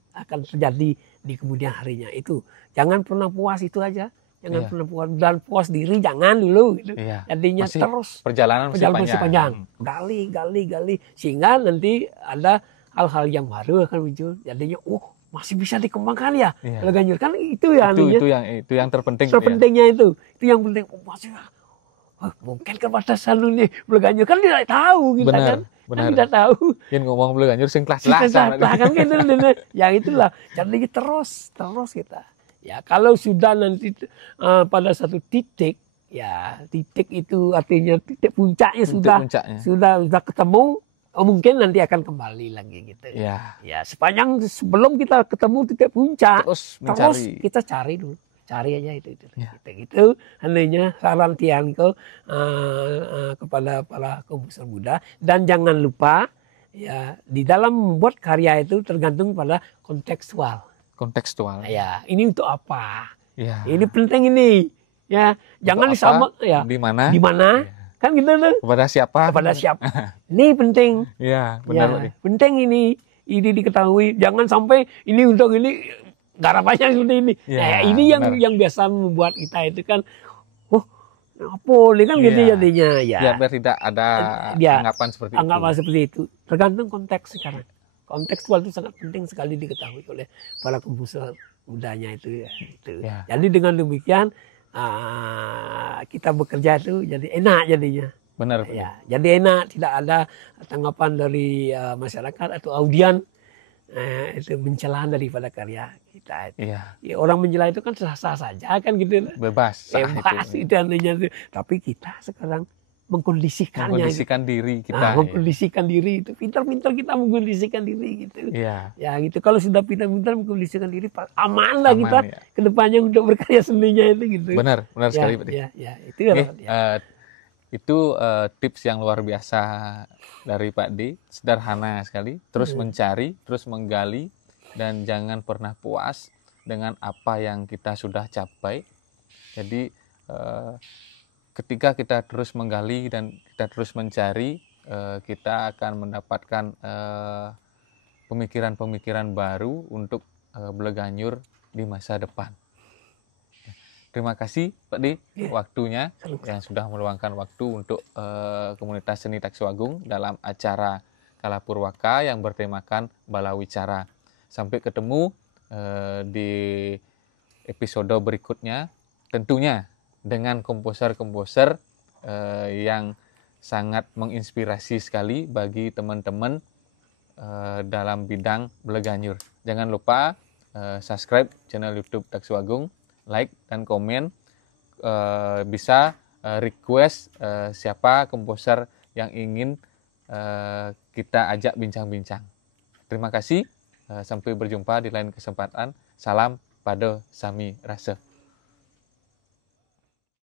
terjadi di kemudian harinya. Itu jangan pernah puas itu aja. Jangan pernah puas, dan puas diri jangan dulu gitu. Jadinya masih terus perjalanan masih panjang. Gali sehingga nanti ada hal-hal yang baru akan muncul. Jadinya masih bisa dikembangkan ya. Leganyur kan itu ya. Itu yang terpenting. Terpentingnya itu yang penting. Masih mungkin kepada nih Leganyur kan tidak tahu kita kan. Benar. Kan tidak tahu. Yang ngomong Leganyur sing kelas-kelas kan gitu. Ya itulah. Jadi terus kita. Ya kalau sudah nanti pada satu titik, ya titik itu artinya titik puncaknya sudah ketemu. Mungkin nanti akan kembali lagi gitu. Ya sepanjang sebelum kita ketemu titik puncak, terus kita cari dulu. Cari aja itu. Gitu. Hanya saran Tianko kepada para komposer muda. Dan jangan lupa ya di dalam membuat karya itu tergantung pada kontekstual. Ya, ini untuk apa? Ya. Ini penting ini. Ya, jangan disama ya. Di mana? Ya. Kan gitu tuh. Kepada siapa? Ini penting. Iya, benar. Ya, penting ini diketahui. Jangan sampai ini untuk ini garapannya seperti ini. Ya, ini yang biasa membuat kita itu kan, apa ini kan gitu jadinya ya. Biar tidak ada anggapan seperti itu. Tergantung konteks sekarang. Kontekstual itu sangat penting sekali diketahui oleh para komposer mudanya itu. Ya. Jadi dengan demikian kita bekerja itu jadi enak jadinya. Benar. Ya, jadi enak, tidak ada tanggapan dari masyarakat atau audien itu mencela daripada karya kita. Ya, orang mencela itu kan sah-sah saja kan gitu. Bebas itu artinya. Tapi kita sekarang mengkondisikan diri kita. Mengkondisikan diri itu. Pintar-pintar kita mengkondisikan diri gitu. Iya. Ya gitu. Kalau sudah pintar-pintar mengkondisikan diri, aman lah kita kedepannya untuk berkarya seninya itu gitu. Benar sekali Pak. Ya, itu itu tips yang luar biasa dari Pak D. Sederhana sekali. Terus mencari, terus menggali, dan jangan pernah puas dengan apa yang kita sudah capai. Jadi ketika kita terus menggali dan kita terus mencari, kita akan mendapatkan pemikiran-pemikiran baru untuk Beleganyur di masa depan. Terima kasih Pak D, waktunya yang sudah meluangkan waktu untuk komunitas seni Taksuagung dalam acara Kalapurwaka yang bertemakan Bala Wicara. Sampai ketemu di episode berikutnya, tentunya dengan komposer-komposer yang sangat menginspirasi sekali bagi teman-teman dalam bidang Beleganyur. Jangan lupa subscribe channel YouTube Taksuagung, like dan komen. Bisa request siapa komposer yang ingin kita ajak bincang-bincang. Terima kasih. Sampai berjumpa di lain kesempatan. Salam pada Sami Rasa.